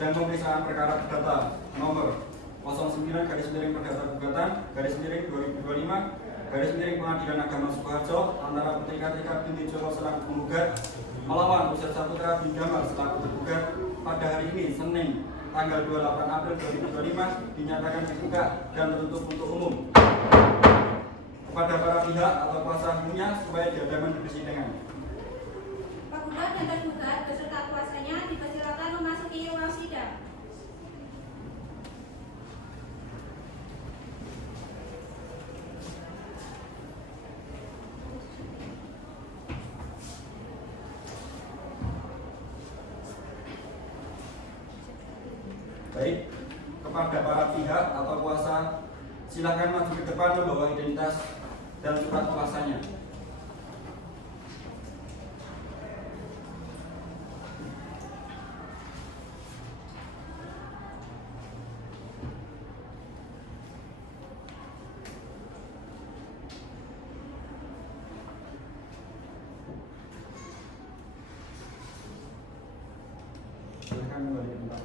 Sidang pemeriksaan perkara perdata nomor 09 garis miring perdata gugatan garis miring 2025 garis miring Pengadilan Agama Sukoharjo antara Putri Kartika binti Joko selaku penggugat melawan Ustaz Saputra bin Jamal selaku tergugat pada hari ini Senin tanggal 28 April 2025 dinyatakan dibuka dan tertutup untuk umum kepada para pihak atau kuasa hukumnya supaya diadakan di persidangan. Penggugat dan tergugat beserta kuasanya dipersilakan memasuki ruang sidang. Baik, kepada para pihak atau kuasa silakan maju ke depan membawa identitas dan surat kuasanya. Silakan kembali ke tempat.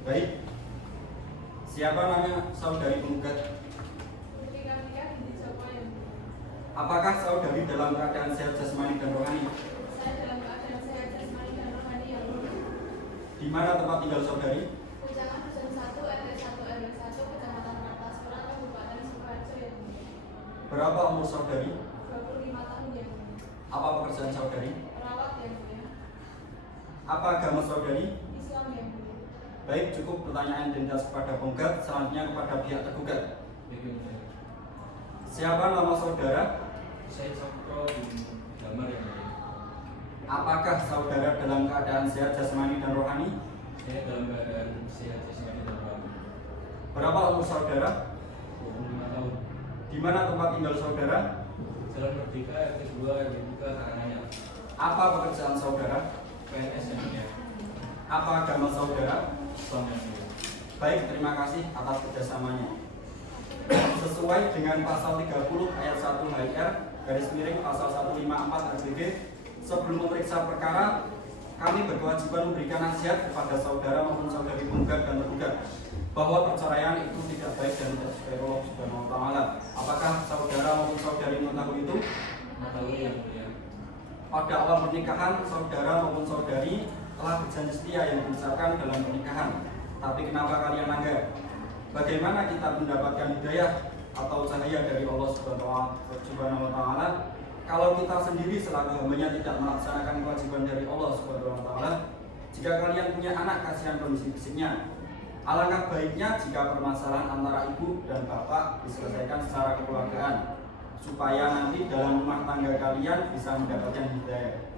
Baik, siapa nama saudari penggugat? Putri Kartika binti Joko yang mulia. Apakah saudari dalam keadaan sehat jasmani dan rohani? Saya dalam keadaan sehat jasmani dan rohani yang mulia. Di mana tempat tinggal saudari? Ujangan Dusun 1 RT 1 RW 1 Kecamatan Kartasura Kabupaten Sukoharjo yang mulia. Berapa umur saudari? 25 tahun yang mulia. Apa pekerjaan saudari? Perawat yang mulia. Apa agama saudari? Islam yang mulia. Baik, cukup pertanyaan identitas kepada penggugat, selanjutnya kepada pihak tergugat. Siapa nama saudara? Saya Sapro bin Damar yang mulia. Apakah saudara dalam keadaan sehat jasmani dan rohani? Saya dalam keadaan sehat jasmani dan rohani. Berapa umur saudara? 25 tahun. Di mana tempat tinggal saudara? Jalan Merdeka RT 2 RW 3 Karanganyar. Apa pekerjaan saudara? PNS yang mulia. Apa agama saudara? Islam yang mulia. Baik, terima kasih atas kerjasamanya. Sesuai dengan pasal 30 ayat 1 HR garis miring pasal 154 RBG, sebelum memeriksa perkara, kami berkewajiban memberikan nasihat kepada saudara maupun saudari penggugat dan tergugat bahwa perceraian itu tidak baik dan tidak sesuai Allah Subhanahu wa Ta'ala. Apakah saudara maupun saudari mengetahui itu? Mengetahui yang mulia. Pada awal pernikahan, saudara maupun saudari telah berjanji setia yang diucapkan dalam pernikahan. Tapi kenapa kalian langgar? Bagaimana kita mendapatkan hidayah atau cahaya dari Allah Subhanahu wa Ta'ala kalau kita sendiri selaku hambanya tidak melaksanakan kewajiban dari Allah Subhanahu wa Ta'ala? Jika kalian punya anak, kasihan kondisi fisiknya. Alangkah baiknya jika permasalahan antara ibu dan bapak diselesaikan secara kekeluargaan supaya nanti dalam rumah tangga kalian bisa mendapatkan hidayah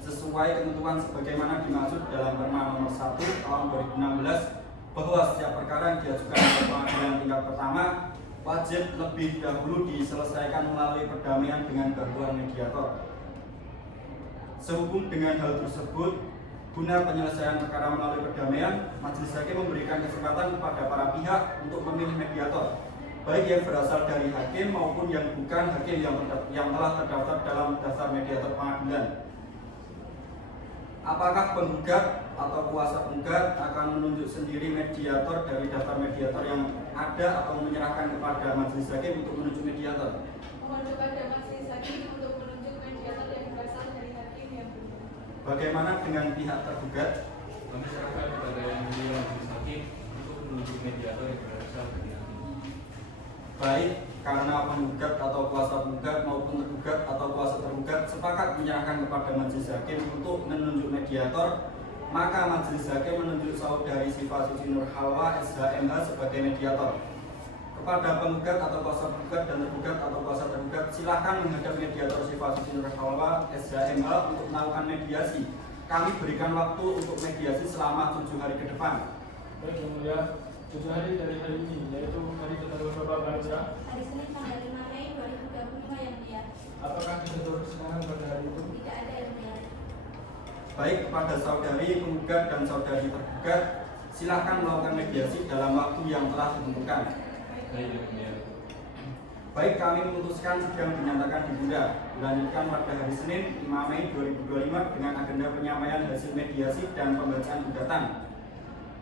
sesuai ketentuan sebagaimana dimaksud dalam Perma nomor 1 tahun 2016 bahwa setiap perkara yang diajukan oleh pengadilan tingkat pertama wajib lebih dahulu diselesaikan melalui perdamaian dengan bantuan mediator. Sehubung dengan hal tersebut, guna penyelesaian perkara melalui perdamaian, majelis hakim memberikan kesempatan kepada para pihak untuk memilih mediator, baik yang berasal dari hakim maupun yang bukan hakim yang telah terdaftar dalam daftar mediator pengadilan. Apakah penggugat atau kuasa penggugat akan menunjuk sendiri mediator dari daftar mediator yang ada atau menyerahkan kepada majelis hakim untuk menunjuk mediator? Mohon kepada majelis hakim untuk menunjuk mediator yang berasal dari hakim yang mulia. Bagaimana dengan pihak tergugat? Kami serahkan kepada yang mulia majelis hakim untuk menunjuk mediator yang berasal dari hakim. Baik, karena penggugat atau kuasa penggugat maupun tergugat atau kuasa tergugat sepakat menyerahkan kepada majelis hakim untuk menunjuk mediator, maka majelis hakim menunjuk saudari Syifa Suci Nur Halwa SHMH sebagai mediator. Kepada penggugat atau kuasa penggugat dan tergugat atau kuasa tergugat, silakan menghadap mediator Syifa Suci Nur Halwa SHMH untuk melakukan mediasi. Kami berikan waktu untuk mediasi selama 7 hari ke depan. Baik, yang mulia, 7 hari dari hari ini, yaitu hari ketemu Bapak Baca. Hari Senin tanggal 5 Mei 2025 yang mulia. Apakah dijadwal persidangan pada hari itu? Tidak ada yang mulia. Baik, kepada saudari penggugat dan saudari tergugat, silakan melakukan mediasi dalam waktu yang telah ditentukan. Baik yang mulia. Baik, kami memutuskan sidang dinyatakan ditunda. Dilanjutkan pada hari Senin 5 Mei 2025 dengan agenda penyampaian hasil mediasi dan pembacaan gugatan.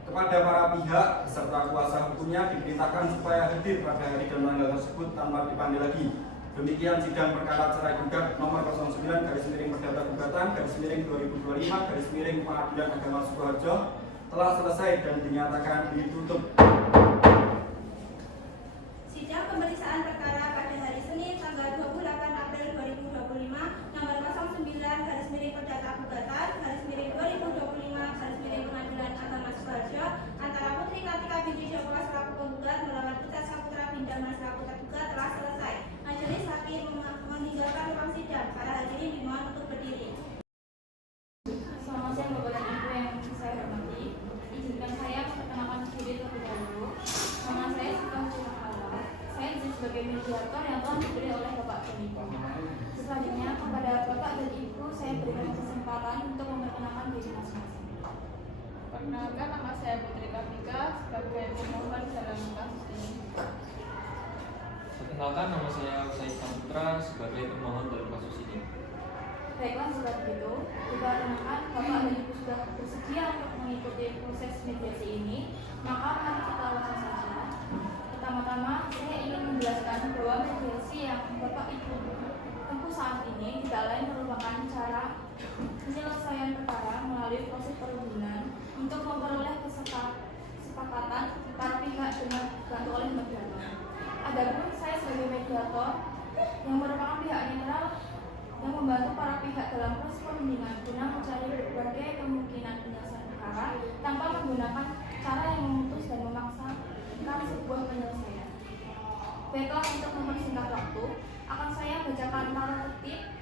Kepada para pihak beserta kuasa hukumnya diperintahkan supaya hadir pada hari dan tanggal tersebut tanpa dipanggil lagi. Demikian sidang perkara cerai gugat nomor 09/Perdata-2025/2025 Pengadilan Agama Sukoharjo telah selesai dan dinyatakan ditutup. Sidang pemeriksaan perkara pada hari Senin tanggal 28 April 2025 nomor 09/Perdata-Perdata-2025/Pengadilan Agama Sukoharjo antara Putri Kartika binti Joko selaku penggugat melawan Putra Saputra Bindama selaku tergugat telah selesai. Majelis hakim meninggalkan ruang sidang. Para hadirin dimohon untuk berdiri. Selamat siang Bapak dan Ibu yang saya hormati. Izinkan saya memperkenalkan diri terlebih dahulu. Nama saya Sita Cinahala. Saya disini sebagai mediator yang telah dipilih oleh Bapak dan Ibu. Selanjutnya kepada Bapak dan Ibu saya berikan kesempatan untuk memperkenalkan diri masing-masing. Perkenalkan, nama saya Putri Kartika sebagai pemohon dalam kasus ini. Perkenalkan, nama saya Said Saputra sebagai pemohon dalam kasus ini. Baiklah, jika begitu, dikarenakan Bapak dan Ibu sudah bersedia untuk mengikuti proses mediasi ini, maka mari kita langsung saja. Pertama-tama, saya ingin menjelaskan bahwa mediasi yang Bapak Ibu tempuh saat ini tidak lain merupakan cara penyelesaian perkara melalui proses perundingan untuk memperoleh kesepakatan para pihak dengan dibantu oleh mediator. Adapun saya sebagai mediator yang merupakan pihak netral yang membantu para pihak dalam proses perundingan guna mencari berbagai kemungkinan penyelesaian perkara tanpa menggunakan cara yang memutus dan memaksakan sebuah penyelesaian. Baiklah, untuk mempersingkat waktu, akan saya bacakan tata tertib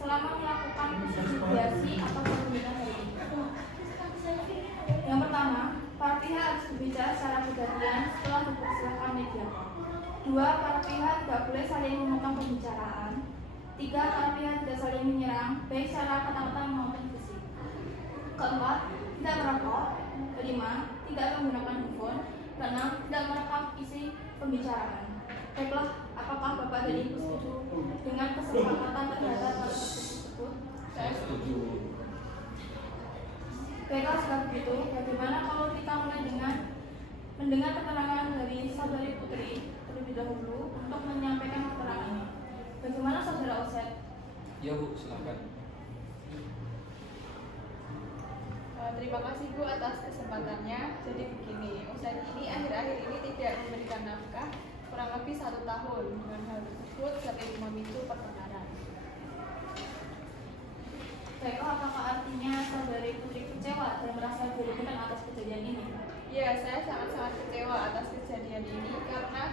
selama melakukan proses mediasi atau perundingan hari ini. Yang pertama, para pihak harus berbicara secara bergantian setelah dipersilakan mediator. 2. Para pihak tidak boleh saling memotong pembicaraan. 3. Para pihak tidak saling menyerang, baik secara kata-kata maupun fisik. 4. Tidak merokok. 5. Tidak menggunakan handphone. 6. Tidak merekam isi pembicaraan. Baiklah, apakah Bapak dan Ibu setuju dengan kesepakatan terhadap hal tersebut? Saya setuju. Baiklah, setelah begitu, bagaimana kalau kita mulai dengan mendengar keterangan dari saudari Putri terlebih dahulu untuk menyampaikan keterangan ini. Bagaimana saudara Oset? Ya Bu, silakan. Terima kasih Bu atas kesempatannya. Jadi begini, Ustaz ini akhir-akhir ini tidak memberikan nafkah kurang lebih 1 tahun. Dengan hal tersebut sering memicu pertengkaran. Baiklah, apakah artinya saudari Putri kecewa dan merasa dirugikan atas kejadian ini? Ya, saya sangat-sangat kecewa atas kejadian ini karena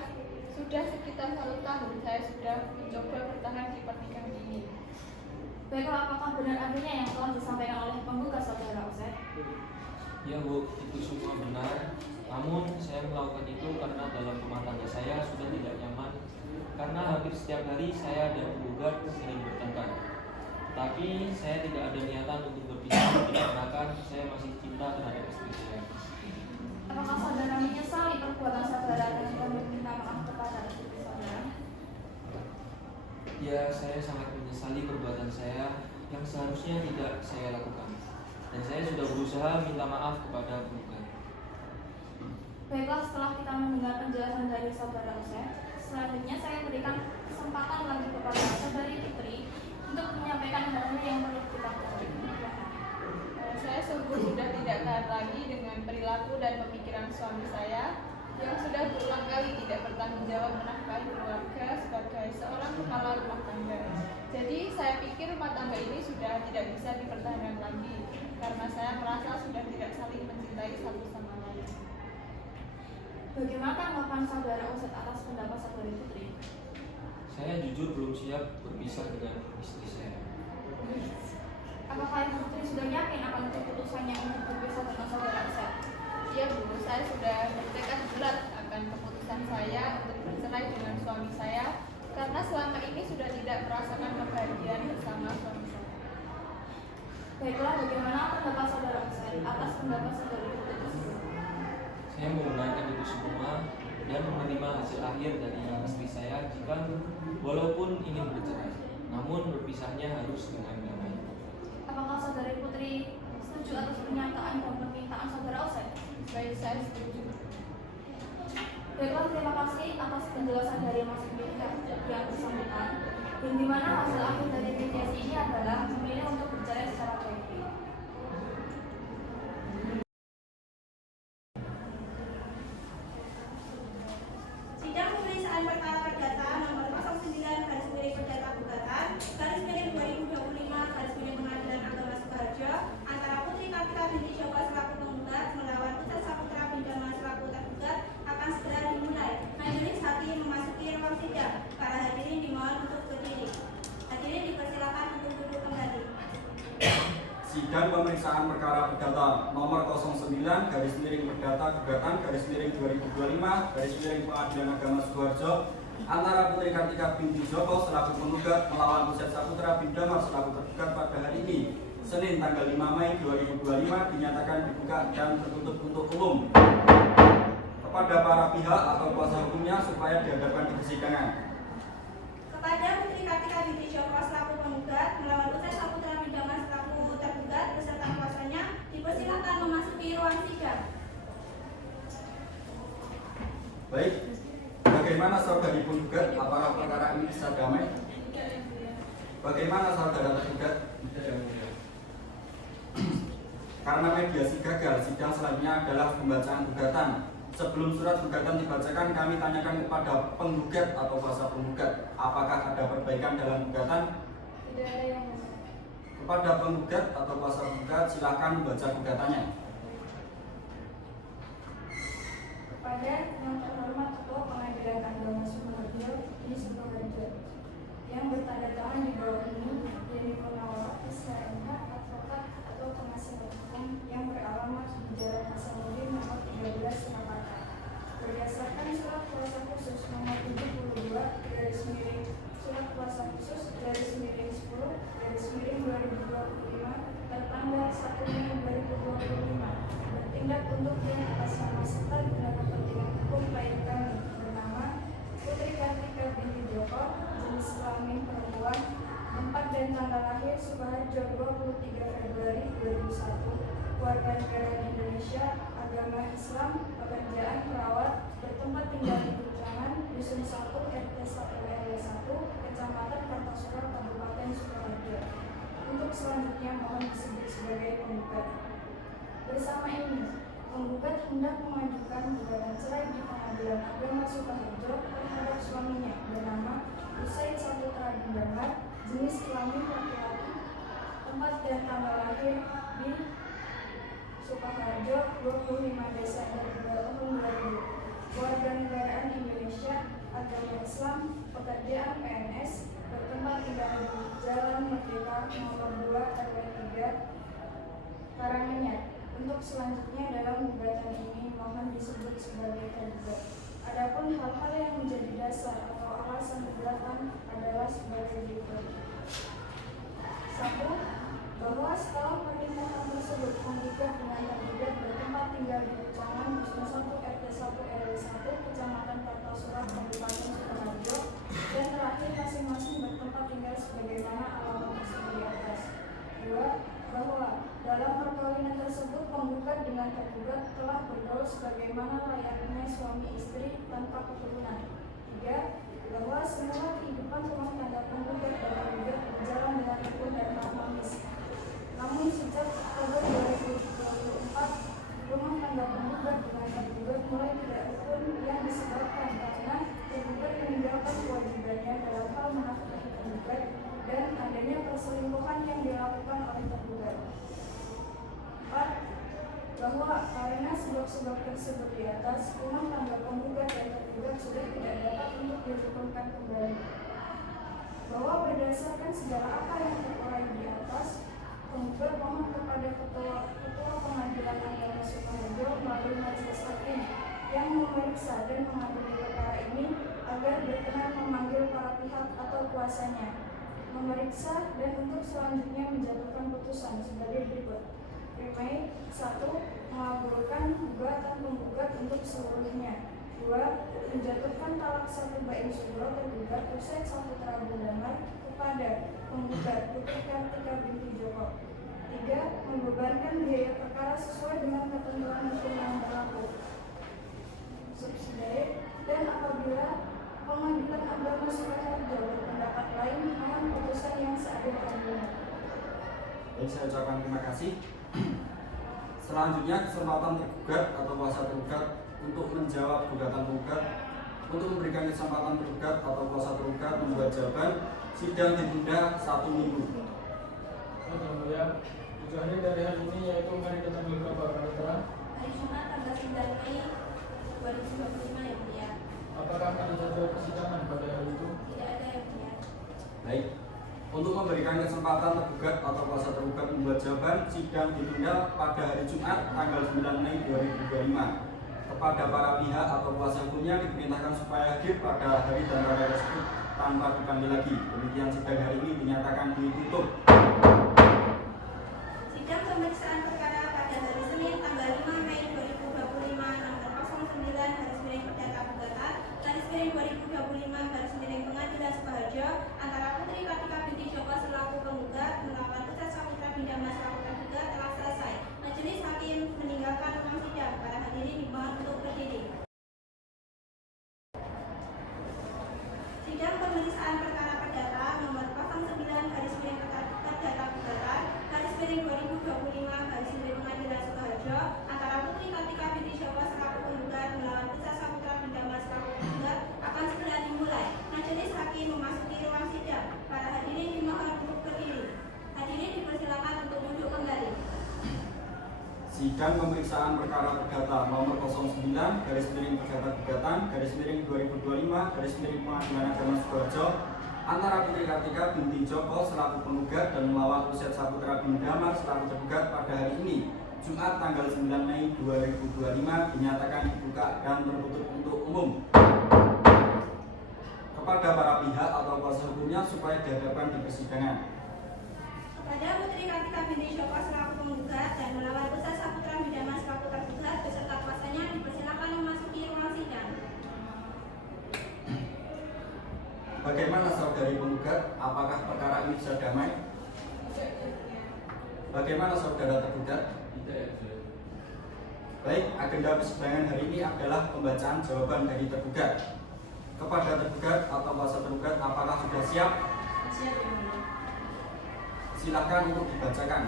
sudah sekitar 1 tahun saya sudah mencoba bertahan di pernikahan ini. Baiklah, apakah benar adanya yang telah disampaikan oleh penggugat saudara Oset? Ya Bu, itu semua benar. Namun saya melakukan itu karena dalam rumah tangga saya sudah tidak nyaman karena hampir setiap hari saya dan penggugat sering bertengkar. Tapi saya tidak ada niatan untuk berpisah dikarenakan saya masih cinta terhadap istri saya. Apakah saudara menyesali perbuatan saudara dan sudah meminta maaf kepada istri saudara? Ya, saya sangat menyesali perbuatan saya yang seharusnya tidak saya lakukan. Dan saya sudah berusaha minta maaf kepada penggugat. Baiklah, setelah kita mendengar penjelasan dari saudara Oset, selanjutnya saya berikan kesempatan lagi kepada saudari Putri untuk menyampaikan hal-hal yang perlu kita ketahui. Saya sungguh sudah tidak tahan lagi dengan perilaku dan pemikiran suami saya yang sudah berulang kali tidak bertanggung jawab menafkahi keluarga sebagai seorang kepala rumah tangga. Jadi saya pikir rumah tangga ini sudah tidak bisa dipertahankan lagi karena saya merasa sudah tidak saling mencintai satu sama lain. Bagaimana tanggapan saudara Oset atas pendapat saudari Putri? Saya jujur belum siap berpisah dengan istri saya. Apakah Ibu Putri sudah yakin akan keputusannya untuk berpisah dengan saudara Oset? Iya Bu, saya sudah bertekad bulat akan keputusan saya untuk bercerai dengan suami saya karena selama ini sudah tidak merasakan kebahagiaan bersama suami saya. Baiklah, bagaimana pendapat saudara Oset atas pendapat saudari Putri tersebut? Saya membenarkan itu semua dan menerima hasil akhir dari istri saya jika walaupun ingin bercerai, namun berpisahnya harus dengan damai. Apakah saudari Putri setuju atas pernyataan dan permintaan saudara Osei? Baik, saya setuju. Baiklah, terima kasih atas penjelasan dari masing pihak yang bersangkutan. Dan di mana hasil akhir dari mediasi ini adalah memilih untuk bercerai secara pribadi. Sidang pemeriksaan perkara perdata nomor 09 garis miring perdata gugatan garis miring 2025 garis miring Pengadilan Agama Sukoharjo antara Putri Kartika binti Joko selaku penggugat melawan Ustaz Saputra bin Dharma selaku tergugat akan segera dimulai. Majelis hakim memasuki ruang sidang. Para hadirin dimohon untuk berdiri. Hadirin dipersilakan untuk duduk kembali. Sidang pemeriksaan perkara perdata nomor 09 garis miring perdata gugatan garis miring 2025 garis miring Pengadilan Agama Sukoharjo antara Putri Kartika binti Joko selaku penggugat melawan Ustaz Saputra bin Dharma selaku tergugat pada hari ini Senin tanggal 5 Mei 2025 dinyatakan dibuka dan tertutup untuk umum kepada para pihak atau kuasa hukumnya supaya dihadapkan di persidangan. Kepada Putri Kartika binti Joko selaku penggugat melawan Ustaz Saputra bin Dharma selaku tergugat beserta kuasanya dipersilakan memasuki ruang sidang. Baik, bagaimana saudari penggugat? Apakah perkara ini bisa damai? Bagaimana saudara tergugat? Karena mediasi gagal, sidang selanjutnya adalah pembacaan gugatan. Sebelum surat gugatan dibacakan, kami tanyakan kepada penggugat atau kuasa penggugat, apakah ada perbaikan dalam gugatan? Tidak ada yang benar. Kepada penggugat atau kuasa penggugat, silakan membaca gugatannya. Kepada yang terhormat Ketua Pengadilan Agama Sukoharjo di Sukoharjo yang bertanda tangan di bawah ini dari Purnawala SHMH Advokat atau Penasihat Hukum yang beralamat di Jalan Hasanuddin nomor 13 Surakarta. Berdasarkan surat kuasa khusus nomor 72 garis miring surat kuasa khusus garis miring 10 garis miring 2025 tertanggal 1 Mei 2025 bertindak untuk yang atas nama serta guna kepentingan hukum klien kami bernama Putri Kartika binti Joko, jenis kelamin perempuan, tempat dan tanggal lahir Sukoharjo 23 Februari 2001, warga negara Indonesia, agama Islam, pekerjaan perawat, bertempat tinggal di Bucangan, Dusun 1 RT 1 RW 1, Kecamatan Kartasura, Kabupaten Sukoharjo. Untuk selanjutnya mohon disebut sebagai penggugat. Bersama ini, penggugat hendak mengajukan gugatan cerai di Pengadilan Agama Sukoharjo terhadap suaminya bernama Ustaz Saputra bin Dharma, jenis kelamin laki-laki, tempat dan tanggal lahir di Sukoharjo 25 Desember 2000, warga negaraan Indonesia, agama Islam, pekerjaan PNS, bertempat tinggal di Jalan Merdeka nomor 2 RW 3 Karanganyar. Untuk selanjutnya dalam gugatan ini mohon disebut sebagai tergugat. Adapun hal-hal yang menjadi dasar atau alasan gugatan adalah sebagai berikut. 1. Bahwa setelah permintaan tersebut penggugat dengan tergugat bertempat tinggal di Bucangan, Dusun 1 RT 1 RW 1, Kecamatan Kartasura, Kabupaten Sukoharjo, dan terakhir masing-masing bertempat tinggal sebagaimana alamat tersebut di atas. 2. Bahwa dalam perkawinan tersebut penggugat dengan tergugat telah bergaul sebagaimana layaknya suami istri tanpa keturunan. 3. Bahwa semua kehidupan rumah tangga penggugat dan tergugat berjalan dengan rukun dan harmonis. Namun sejak Oktober 2024, rumah tangga penggugat dengan tergugat mulai tidak rukun yang disebabkan karena tergugat meninggalkan kewajibannya dalam hal menafkahi penggugat dan adanya perselingkuhan yang dilakukan oleh tergugat. 4. Bahwa karena sebab-sebab tersebut di atas, rumah tangga penggugat dan tergugat sudah tidak dapat untuk dirukunkan kembali. Bahwa berdasarkan segala apa yang terurai di atas, penggugat mohon kepada Ketua Pengadilan Agama Sukoharjo melalui majelis hakim yang memeriksa dan mengadili perkara ini agar berkenan memanggil para pihak atau kuasanya, memeriksa dan untuk selanjutnya menjatuhkan putusan sebagai berikut. Primei 1. Mengabulkan gugatan penggugat untuk seluruhnya. 2. Menjatuhkan talak satu bain syuhro tergugat Hussein Saputra Bundamar kepada penggugat Putri Kartika binti Joko. 3. Membebankan biaya perkara sesuai dengan ketentuan hukum yang berlaku. Subsidiare, dan apabila Pengadilan Agama Sukoharjo berpendapat lain, mohon putusan yang seadil-adilnya. Baik, saya ucapkan terima kasih. Selanjutnya kesempatan tergugat atau kuasa tergugat untuk menjawab gugatan tergugat. Untuk memberikan kesempatan tergugat atau kuasa tergugat membuat jawaban, sidang ditunda 1 minggu. Yang mulia, tujuannya dari hari ini yaitu hari ke tanggal berapa Kak? Hari Jumat tanggal 9 Mei 2025 yang mulia. Apakah ada jadwal persidangan pada hari itu? Tidak ada yang mulia. Baik, untuk memberikan kesempatan tergugat atau kuasa tergugat membuat jawaban, sidang ditunda pada hari Jumat tanggal 9 Mei 2025. Kepada para pihak atau kuasa hukumnya diperintahkan supaya hadir pada hari dan tanggal tersebut tanpa dipanggil lagi. Demikian sidang hari ini dinyatakan ditutup. Sidang pemeriksaan perkara pada hari Senin tanggal 5 Mei 2025 nomor 09 garis miring perdata gugatan garis miring 2025 garis miring Pengadilan Sukoharjo antara Putri Kartika binti Joko selaku penggugat melawan Pusat Saputra Bindama selaku tergugat telah selesai. Majelis hakim meninggalkan ruang sidang. Para hadirin dimohon untuk berdiri. Sidang pemeriksaan perkara perdata nomor 09 garis miring perdata gugatan garis miring 2025 garis miring Pengadilan Sukoharjo antara Putri Kartika binti Joko selaku penggugat melawan Pusat Saputra Bindama selaku tergugat akan segera dimulai. Majelis hakim memasuki ruang sidang. Para hadirin dimohon untuk berdiri. Hadirin dipersilakan untuk duduk kembali. Sidang pemeriksaan perkara perdata nomor 09 garis miring perdata gugatan garis miring 2025 garis miring Pengadilan Agama Sukoharjo antara Putri Kartika binti Joko selaku penggugat dan melawan Pusat Saputra Bindama selaku tergugat pada hari ini Jumat tanggal 9 Mei 2025 dinyatakan dibuka dan tertutup untuk umum. Kepada para pihak atau kuasa hukumnya supaya dihadapkan di persidangan. Kepada Putri Kartika binti Joko selaku penggugat dan melawan Pusat Saputra Bindama selaku tergugat beserta kuasanya dipersilakan memasuki ruang sidang. Bagaimana saudari penggugat? Apakah perkara ini bisa damai? Bagaimana saudara tergugat? Baik, agenda persidangan hari ini adalah pembacaan jawaban dari tergugat. Kepada tergugat atau kuasa tergugat, apakah sudah siap? Siap, Yang Mulia. Silakan untuk dibacakan.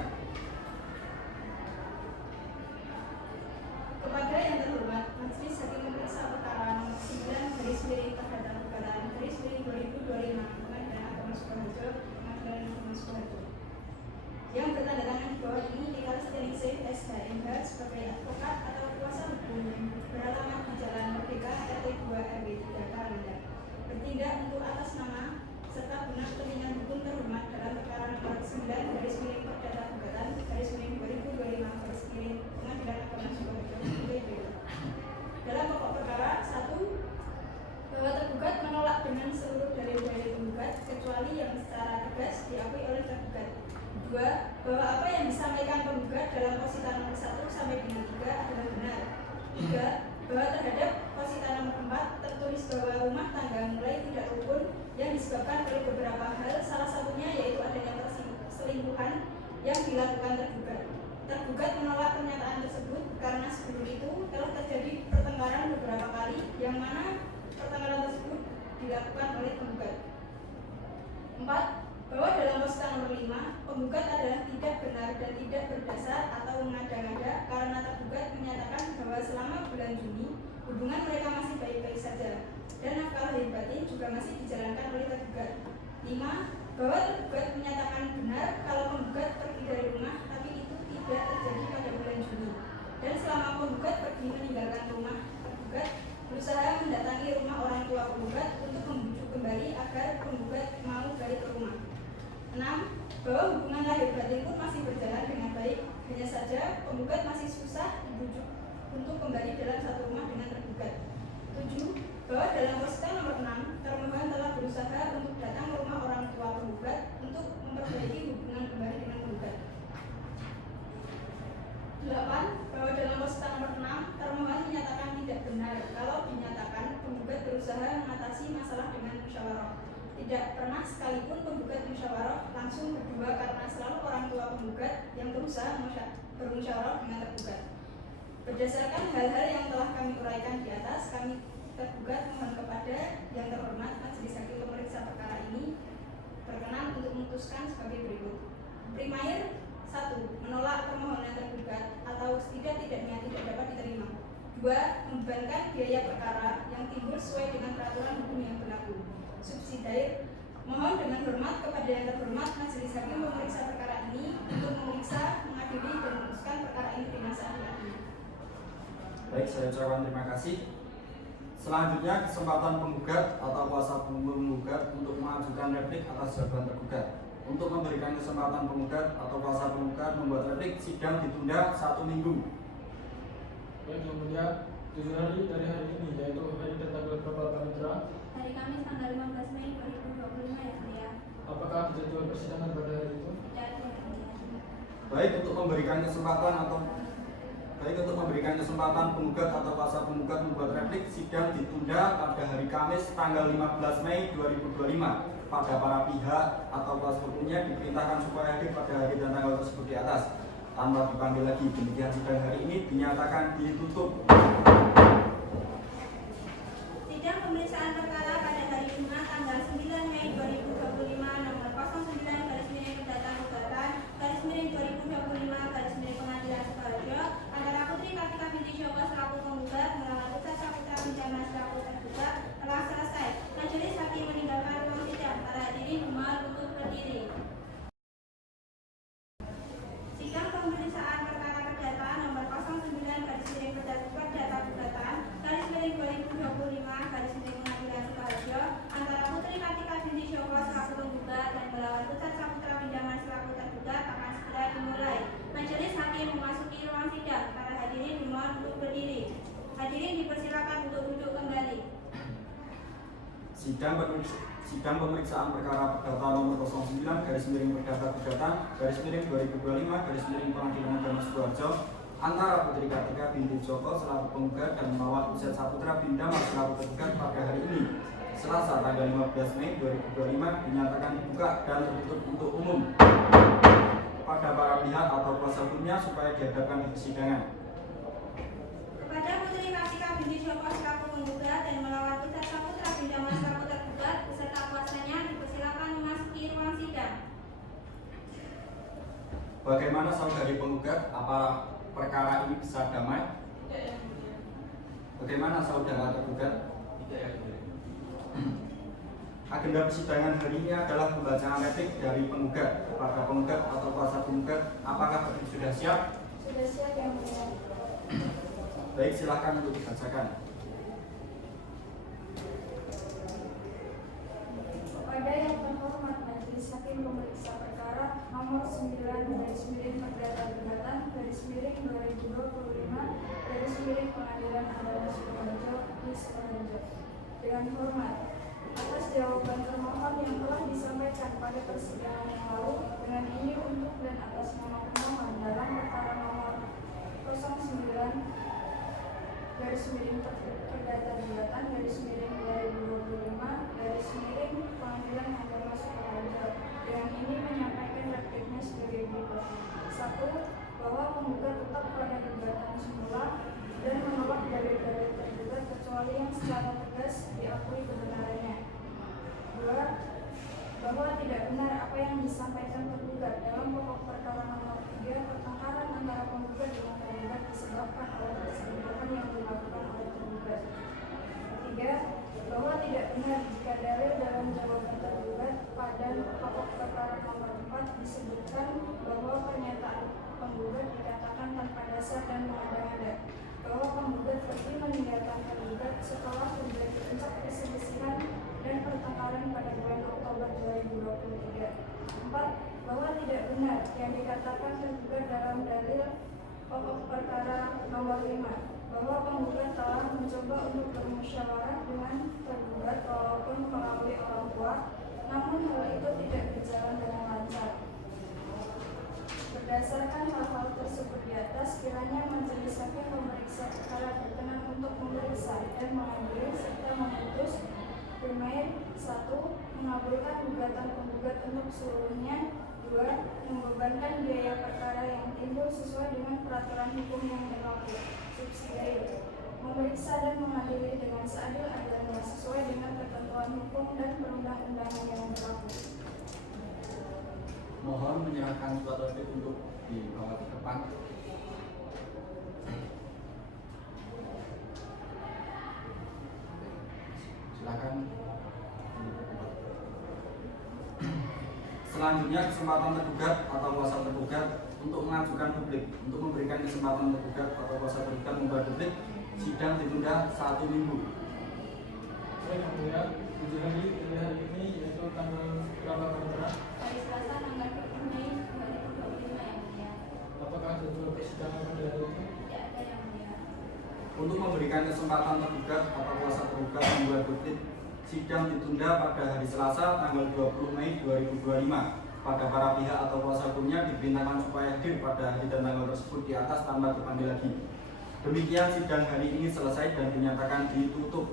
Kepada yang terhormat, Majelis Hakim Memeriksa Perkara nomor 9 garis miring perdata gugatan garis miring 2025 Pengadilan Agama Sukoharjo Pengadilan Agama Sukoharjo yang bertanda tangan di bawah ini dikala Stening Safe SHMH sebagai advokat atau kuasa hukum yang beralamat di Jalan Merdeka RT 2 RW 3 Karangda bertindak untuk atas nama serta guna kepentingan hukum terhormat dalam perkara nomor 9 garis miring perdata gugatan garis miring 2025 garis miring Pengadilan Agama Sukoharjo dalam pokok perkara 1 bahwa tergugat menolak dengan seluruh dalil-dalil penggugat kecuali yang secara tegas diakui oleh tergugat. 2. Bahwa apa yang disampaikan penggugat dalam posita nomor 1 sampai dengan 3 adalah benar. 3. Bahwa terhadap posita nomor 4 tertulis bahwa rumah tangga mulai tidak rukun yang disebabkan oleh beberapa hal, salah satunya yaitu adanya perselingkuhan yang dilakukan tergugat. Tergugat menolak pernyataan tersebut karena sebelum itu telah terjadi pertengkaran beberapa kali yang mana pertengkaran tersebut dilakukan oleh penggugat. 4. Bahwa dalam posita nomor 5, penggugat adalah tidak benar dan tidak berdasar atau mengada-ngada karena tergugat menyatakan bahwa selama bulan Juni hubungan mereka masih baik-baik saja dan nafkah lahir batin juga masih dijalankan oleh tergugat. 5. Bahwa tergugat menyatakan benar kalau penggugat pergi dari rumah tapi itu tidak terjadi pada bulan Juni dan selama penggugat pergi meninggalkan rumah, tergugat berusaha mendatangi rumah orang tua penggugat untuk membujuk kembali agar penggugat mau balik ke rumah. 6. Bahwa hubungan lahir batin pun masih berjalan dengan baik, hanya saja penggugat masih susah dibujuk untuk kembali dalam satu rumah dengan tergugat. 7. Bahwa dalam posita nomor 6, termohon telah berusaha untuk datang ke rumah orang tua penggugat untuk memperbaiki hubungan kembali dengan penggugat. 8. Bahwa dalam posita nomor 6, termohon menyatakan tidak benar kalau dinyatakan berusaha mengatasi masalah dengan musyawarah. Tidak pernah sekalipun penggugat musyawarah langsung berdua karena selalu orang tua penggugat yang berusaha bermusyawarah dengan tergugat. Berdasarkan hal-hal yang telah kami uraikan di atas, kami tergugat mohon kepada yang terhormat Majelis Hakim pemeriksa perkara ini berkenan untuk memutuskan sebagai berikut. Primair 1. Menolak permohonan tergugat atau setidak-tidaknya tidak dapat diterima. 2. Membebankan biaya perkara yang timbul sesuai dengan peraturan hukum yang berlaku. Subsidiar, mohon dengan hormat kepada yang terhormat Majelis Hakim pemeriksa perkara ini untuk memeriksa, mengadili, dan memutuskan perkara ini dengan seadil-adilnya. Baik, saya ucapkan terima kasih. Selanjutnya, kesempatan penggugat atau kuasa penggugat untuk mengajukan replik atas jawaban tergugat. Untuk memberikan kesempatan penggugat atau kuasa penggugat membuat replik, sidang ditunda 1 minggu. Baik, yang mulia, 7 hari dari hari ini, yaitu hari dan tanggal berapa Panitra? Hari Kamis tanggal 15 Mei 2025 ya mulia. Apakah jadwal persidangan pada hari itu? Tidak ada yang mulia. Baik, untuk memberikan kesempatan penggugat atau kuasa penggugat membuat replik, sidang ditunda pada hari Kamis tanggal 15 Mei 2025. Pada para pihak atau kuasa hukumnya diperintahkan supaya hadir pada hari dan tanggal tersebut di atas tanpa dipanggil lagi. Demikian sidang hari ini dinyatakan ditutup. Sidang pemeriksaan perkara pada hari Jumat tanggal 9 Mei 2025 nomor 09/2025/2025 Sukoharjo antara Putri Kartika binti Joko selaku penggugat melawan Putra Saputra Pinjama selaku tergugat telah selesai. Majelis Hakim meninggalkan ruang sidang. Para hadirin dimohon untuk berdiri. Sidang pemeriksaan perkara perdata nomor 09/perdata/2025/Pengadilan Sukoharjo antara Putri Kartika binti Joko selaku penggugat dan melawan Putra Saputra Pinjama selaku tergugat akan segera dimulai. Majelis Hakim memasuki ruang sidang. Para hadirin dimohon untuk berdiri. Hadirin dipersilakan untuk duduk kembali. Sidang pemeriksaan perkara perdata nomor 09/perdata/2025/Pengadilan Agama Sukoharjo antara Putri Kartika binti Joko selaku penggugat dan melawan Putra Saputra Pinjama selaku tergugat pada hari ini Selasa tanggal 15 Mei 2025 dinyatakan dibuka dan tertutup untuk umum kepada para pihak atau kuasa hukumnya supaya dihadapkan di persidangan. Kepada Putri Kartika binti Joko selaku penggugat dan melawan Putra Saputra Pinjama selaku tergugat beserta kuasanya dipersilakan memasuki ruang sidang. Bagaimana saudari penggugat? Apa perkara ini bisa damai? Tidak yang mulia. Bagaimana saudara tergugat? Tidak ya, mulia. Agenda persidangan hari ini adalah pembacaan replik dari penggugat kepada penggugat atau kuasa penggugat. Apakah replik sudah siap? Sudah siap yang mulia. Baik, silakan untuk dibacakan. Kepada yang terhormat Majelis Hakim pemeriksa perkara nomor 9/Perdata/2025/Pengadilan Agama Sukoharjo di Sukoharjo. Dengan hormat, atas jawaban termohon yang telah disampaikan pada persidangan yang lalu, dengan ini untuk dan atas nama pemohon dalam perkara nomor 09/Perdata/2025/Pengadilan Agama Sukoharjo. Dengan ini menyampaikan repliknya sebagai berikut. 1. Bahwa penggugat tetap pada gugatan semula dan menolak dalil-dalil tergugat kecuali yang secara tegas diakui kebenarannya. 2. Bahwa tidak benar apa yang disampaikan tergugat dalam pokok perkara nomor 3 pertengkaran antara penggugat dengan tergugat disebabkan oleh perselingkuhan yang dilakukan oleh tergugat. 3. Bahwa tidak benar jika dalil dalam jawaban tergugat pada pokok perkara nomor 4 disebutkan bahwa pernyataan penggugat dikatakan tanpa dasar dan mengada-ngada, bahwa penggugat pergi meninggalkan tergugat setelah terjadi puncak perselisihan dan pertengkaran pada bulan Oktober 2023. 4. Bahwa tidak benar yang dikatakan tergugat dalam dalil pokok perkara nomor 5, bahwa penggugat telah mencoba untuk bermusyawarah dengan tergugat walaupun melalui orang tua, namun hal itu tidak berjalan dengan lancar. Berdasarkan hal-hal tersebut di atas, kiranya majelis hakim memeriksa perkara berkenan untuk memeriksa dan mengadili serta memutus. Bermain 1. Mengabulkan gugatan penggugat untuk seluruhnya. 2. Membebankan biaya perkara yang timbul sesuai dengan peraturan hukum yang berlaku. Subsidiary. Memeriksa dan mengadili dengan seadil-adilnya sesuai dengan ketentuan hukum dan perundang-undangan yang berlaku. Mohon menyerahkan surat wajib untuk dibawa ke depan. Silakan. Selanjutnya kesempatan tergugat atau kuasa tergugat untuk mengajukan publik. Untuk memberikan kesempatan tergugat atau kuasa tergugat membuat publik, sidang ditunda 1 minggu. Baik, Yang Mulia, tujuh hari dari hari ini yaitu tanggal berapa Kak? Hari Selasa tanggal 20 Mei 2025 yang mulia. Apakah jadwal persidangan pada hari itu? Tidak ada yang mulia. Untuk memberikan kesempatan tergugat atau kuasa tergugat membuat publik, sidang ditunda pada hari Selasa tanggal 20 Mei 2025. Pada para pihak atau kuasa hukumnya diperintahkan supaya hadir pada hari dan tanggal tersebut di atas tanpa dipanggil lagi. Demikian sidang hari ini selesai dan dinyatakan ditutup.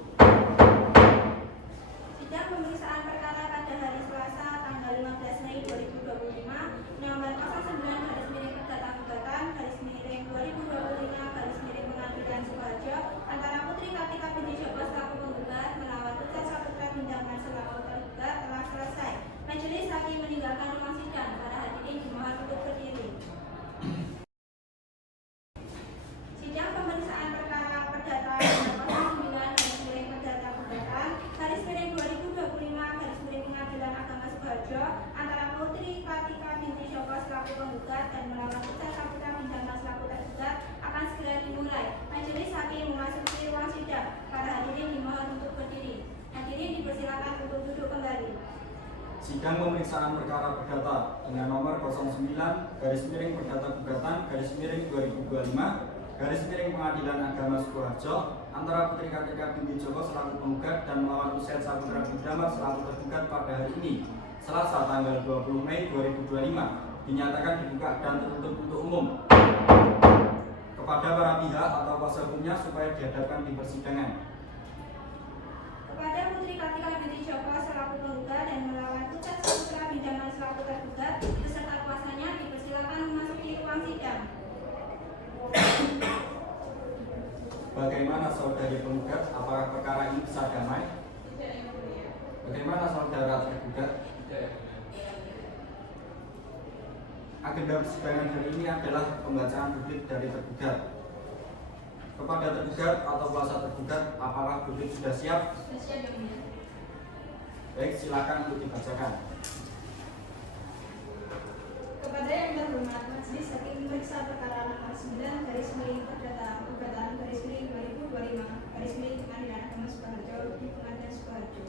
Sidang pemeriksaan perkara pada hari Selasa tanggal 15 Mei 2025 nomor 09/gugatan/2025 Pengadilan Sukoharjo antara Putri Kartika binti Joko selaku penggugat melawan Putra Saputra Bindaman selaku tergugat telah selesai. Majelis hakim meninggalkan ruang sidang. Para hadirin dimohon untuk berdiri. Sidang pemeriksaan perkara perdata nomor 09/Perdata Gugatan /2025 Pengadilan Agama Sukoharjo antara Putri Kartika binti Joko selaku penggugat dan melawan Putra Saputra Bindaman selaku tergugat akan segera dimulai. Majelis hakim memasuki ruang sidang. Para hadirin dimohon untuk berdiri. Hadirin dipersilakan untuk duduk kembali. Sidang pemeriksaan perkara perdata dengan nomor 09/Perdata Gugatan /2025 Pengadilan Agama Sukoharjo antara Putri Kartika binti Joko selaku penggugat dan melawan Usaid Saputra Bindaman selaku tergugat pada hari ini Selasa tanggal 20 Mei 2025 dinyatakan dibuka dan tertutup untuk umum kepada para pihak atau kuasa hukumnya supaya dihadapkan di persidangan. Kepada Putri Kartika binti Joko selaku penggugat dan melawan Putra Saputra Bindaman selaku tergugat beserta kuasanya dipersilakan memasuki ruang sidang. Bagaimana saudari penggugat? Apakah perkara ini bisa damai? Tidak, Yang Mulia. Bagaimana saudara tergugat? Agenda persidangan hari ini adalah pembacaan publik dari tergugat. Kepada tergugat atau kuasa tergugat, apakah publik sudah siap? Sudah siap, Yang Mulia. Baik, silakan untuk dibacakan. Kepada yang terhormat Majelis Hakim memeriksa perkara nomor 9/Perdata Gugatan /2025 Pengadilan Agama Sukoharjo di Pengadilan Sukoharjo.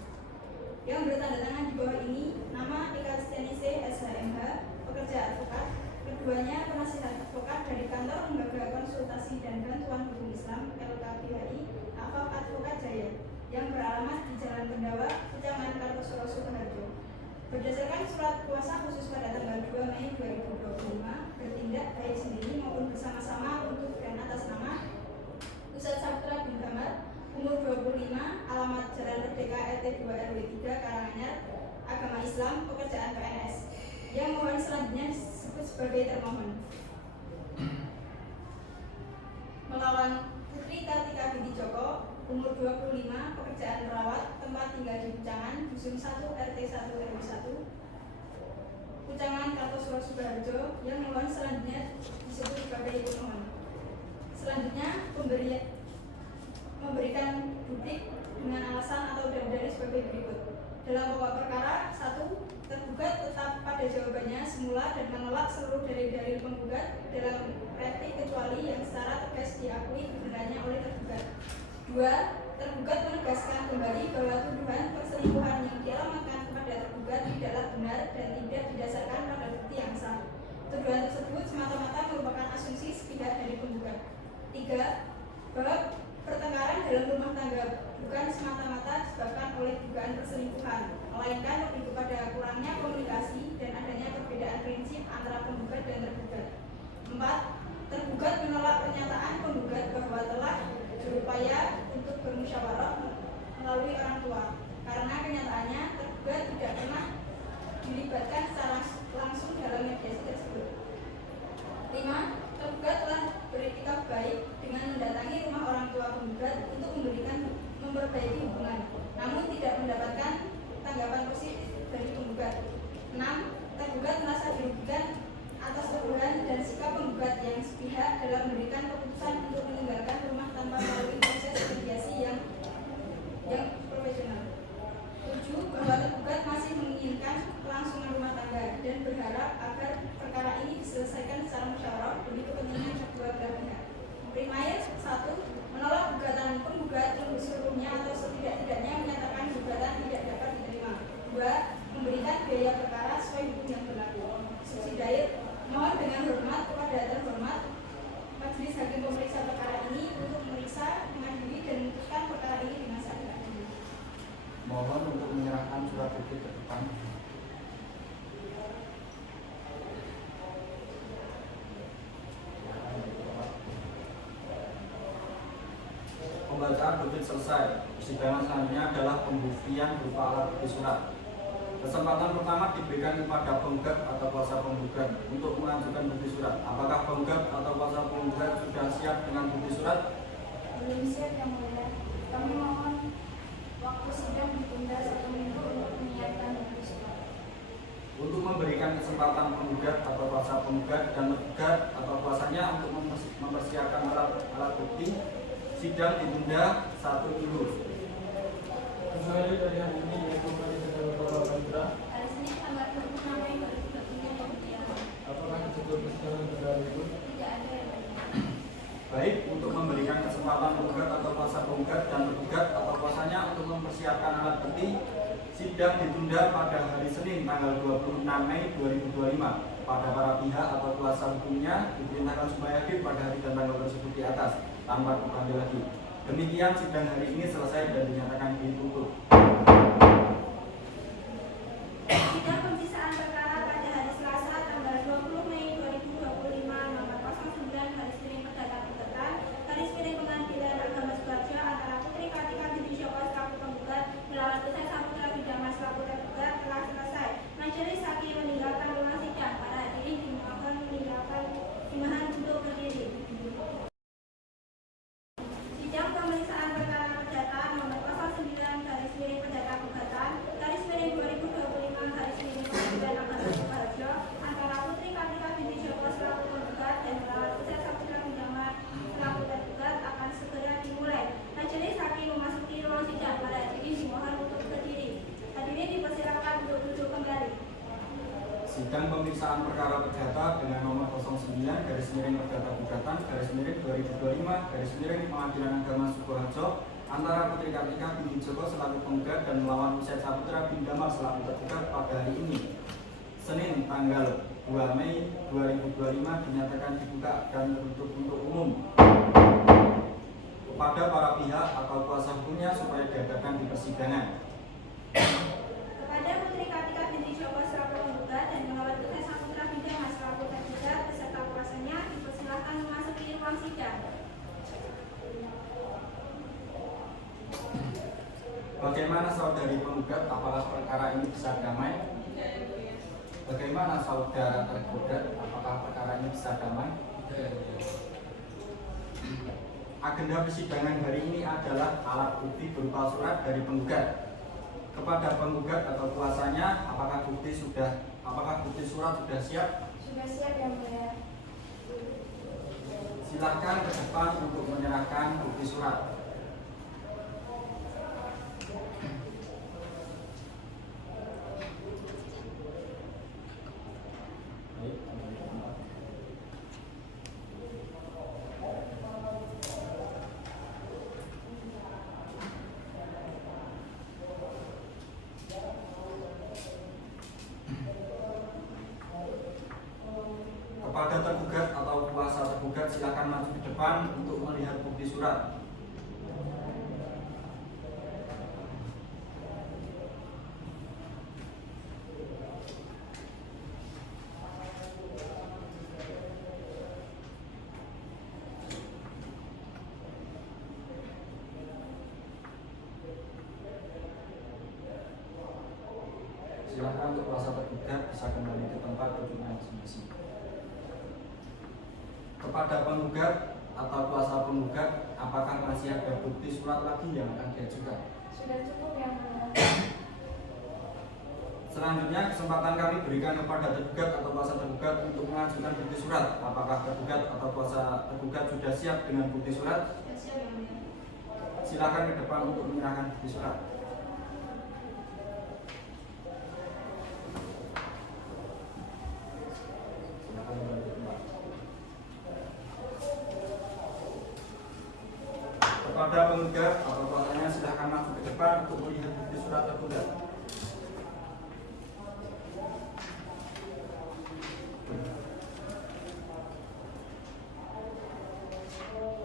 Yang bertanda tangan di bawah ini nama Eka Stenise SHMH, pekerja advokat. Keduanya penasihat advokat dari Kantor Lembaga Konsultasi dan Bantuan Hukum Islam LKPHI Afaf Advokat Jaya yang beralamat di Jalan Pendawa, Kecamatan Kartosuro, Sukoharjo. Berdasarkan surat kuasa khusus pada tanggal 2 Mei 2025 bertindak baik sendiri maupun bersama-sama untuk dan atas nama Usaid Saputra Bindaman, umur 25, alamat Jalan Merdeka RT 2 RW 3 Karanganyar, agama Islam, pekerjaan PNS. Yang mohon selanjutnya disebut sebagai termohon. Melawan Putri Kartika binti Joko, umur 25, pekerjaan perawat, tempat tinggal di Kucangan, Dusun 1 RT 1 RW 1 Kucangan Kartosuro Sukoharjo. Yang mohon selanjutnya disebut sebagai pemohon. Selanjutnya memberikan publik dengan alasan atau dalil sebagai berikut. Dalam pokok perkara 1, tergugat tetap pada jawabannya semula dan menolak seluruh dalil-dalil penggugat dalam replik kecuali yang secara tegas diakui kebenarannya oleh tergugat. 2. Tergugat menegaskan kembali bahwa tuduhan perselingkuhan yang dialamatkan kepada tergugat tidaklah benar dan tidak didasarkan pada bukti yang sah. Tuduhan tersebut semata-mata merupakan asumsi sepihak dari penggugat. 3. Bahwa Pertengkaran dalam rumah tangga bukan semata-mata disebabkan oleh dugaan perselingkuhan, melainkan lebih kepada kurangnya komunikasi dan adanya perbedaan prinsip antara penggugat dan tergugat. 4. Tergugat menolak pernyataan penggugat bahwa telah berupaya untuk bermusyawarah melalui orang tua, karena kenyataannya tergugat tidak pernah dilibatkan secara langsung dalam mediasi tersebut. 5. Tergugat telah beriktikad baik dengan mendatangi rumah orang tua penggugat untuk memperbaiki hubungan, namun tidak mendapatkan tanggapan positif dari penggugat. 6. Tergugat merasa dirugikan atas tuduhan dan sikap penggugat yang sepihak dalam memberikan keputusan untuk meninggalkan rumah tanpa melalui proses mediasi yang profesional. 7. Bahwa tergugat masih menginginkan kelangsungan rumah tangga dan berharap agar perkara ini diselesaikan secara musyawarah demi kepentingan kedua belah pihak. Primayat 1. Menolak gugatan penggugat seluruhnya atau setidak-tidaknya menyatakan gugatan tidak dapat diterima. 2. Memberikan biaya perkara sesuai hukum yang berlaku. Subsidiary mohon dengan hormat kepada terhormat Majelis Hakim pemeriksa perkara ini untuk memeriksa, mengadili dan memutuskan perkara ini dengan seadil-adilnya. Mohon untuk menyerahkan surat bukti ke depan. Pembacaan bukti selesai. Persidangan selanjutnya adalah pembuktian berupa alat bukti surat. Kesempatan pertama diberikan kepada penggugat atau kuasa penggugat untuk mengajukan bukti surat. Apakah penggugat atau kuasa penggugat sudah siap dengan bukti surat? Belum siap yang mulia. Kami mohon waktu sidang ditunda 1 minggu untuk menyiapkan bukti surat. Untuk memberikan kesempatan penggugat atau kuasa penggugat dan tergugat atau kuasanya untuk mempersiapkan alat bukti, sidang ditunda 1 minggu. Kecuali dari hari ini yaitu hari tanggal Bapak Panitra. Hari Senin tanggal 26 Mei 2023. Apakah ketentuan persidangan pada hari itu? Tidak ada. Baik, untuk memberikan kesempatan penggugat atau kuasa penggugat dan tergugat atau kuasanya untuk mempersiapkan alat bukti, sidang ditunda pada hari Senin tanggal 26 Mei 2025. Pada para pihak atau kuasa hukumnya diperintahkan supaya hadir pada hari dan tanggal tersebut di atas tanpa dipanggil lagi. Demikian sidang hari ini selesai dan dinyatakan ditutup. Sidang pemeriksaan perkara pada hari Selasa tanggal 20 Mei 2025 nomor 09 garis miring perdata gugatan garis miring pengadilan agama Sukoharjo antara Putri Kartika binti Joko selaku penggugat melawan Putra Saputra Bidama selaku tergugat telah selesai. Majelis hakim meninggalkan ruang sidang. Para hadirin dimohon dimohon untuk berdiri. Sidang pemeriksaan perkara perdata nomor 09 garis miring perdata gugatan garis miring 2025 garis miring pengadilan agama Sukoharjo antara Putri Kartika binti Joko selaku penggugat dan melawan Putra Saputra Bidama selaku tergugat akan segera dimulai. Majelis hakim memasuki ruang sidang. Para hadirin dimohon untuk berdiri. Hadirin dipersilakan untuk duduk kembali. Sidang pemeriksaan perkara perdata dengan nomor 09 garis miring perdata gugatan garis miring 2025 garis miring pengadilan agama Sukoharjo antara Putri Kartika binti Joko selaku penggugat dan melawan Putra Saputra Bidama selaku tergugat pada hari ini Senin tanggal 2 Mei 2025 dinyatakan dibuka dan tertutup untuk umum kepada para pihak atau kuasa hukumnya supaya diadakan di persidangan. Kepada Putri Kartika binti Joko selaku penggugat dan melawan Putra Saputra Bidama selaku tergugat beserta kuasanya dipersilakan memasuki ruang sidang. Bagaimana saudari penggugat, apakah perkara ini bisa damai? Bagaimana saudara tergugat, apakah perkara ini bisa damai? Agenda persidangan hari ini adalah alat bukti berupa surat dari penggugat kepada penggugat atau kuasanya. Apakah bukti surat sudah siap? Sudah siap yang mulia. Silakan ke depan untuk menyerahkan bukti surat. Kepada tergugat atau kuasa tergugat silakan maju ke depan untuk melihat bukti surat. Silakan untuk kuasa tergugat bisa kembali ke tempat duduknya masing-masing. Kepada penggugat atau kuasa penggugat, apakah masih ada bukti surat lagi yang akan diajukan? Sudah cukup yang mulia. Selanjutnya kesempatan kami berikan kepada tergugat atau kuasa tergugat untuk mengajukan bukti surat. Apakah tergugat atau kuasa tergugat sudah siap dengan bukti surat? Sudah siap yang mulia. Silakan ke depan untuk menyerahkan bukti surat. Silakan kembali ke tempat. Kepada penggugat atau kuasanya silakan maju ke depan untuk melihat bukti surat tergugat.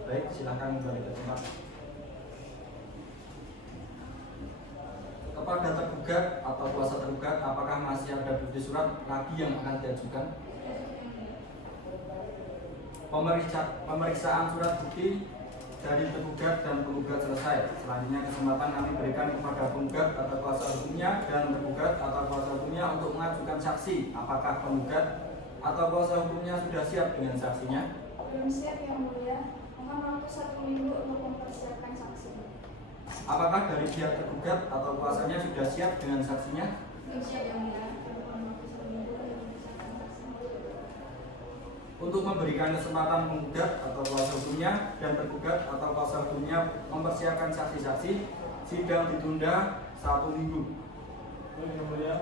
Baik, silakan kembali ke tempat. Kepada tergugat atau kuasa tergugat, apakah masih ada bukti surat lagi yang akan diajukan? Pemeriksaan surat bukti dari tergugat dan penggugat selesai. Selanjutnya kesempatan kami berikan kepada penggugat atau kuasa hukumnya dan tergugat atau kuasa hukumnya untuk mengajukan saksi. Apakah penggugat atau kuasa hukumnya sudah siap dengan saksinya? Belum siap yang mulia. Mohon waktu 1 minggu untuk mempersiapkan saksi. Apakah dari pihak tergugat atau kuasanya sudah siap dengan saksinya? Belum siap yang mulia. Mohon waktu 1 minggu untuk mempersiapkan saksi. Untuk memberikan kesempatan penggugat atau kuasa hukumnya dan tergugat atau kuasa hukumnya mempersiapkan saksi-saksi, sidang ditunda 1 minggu. Baik yang mulia,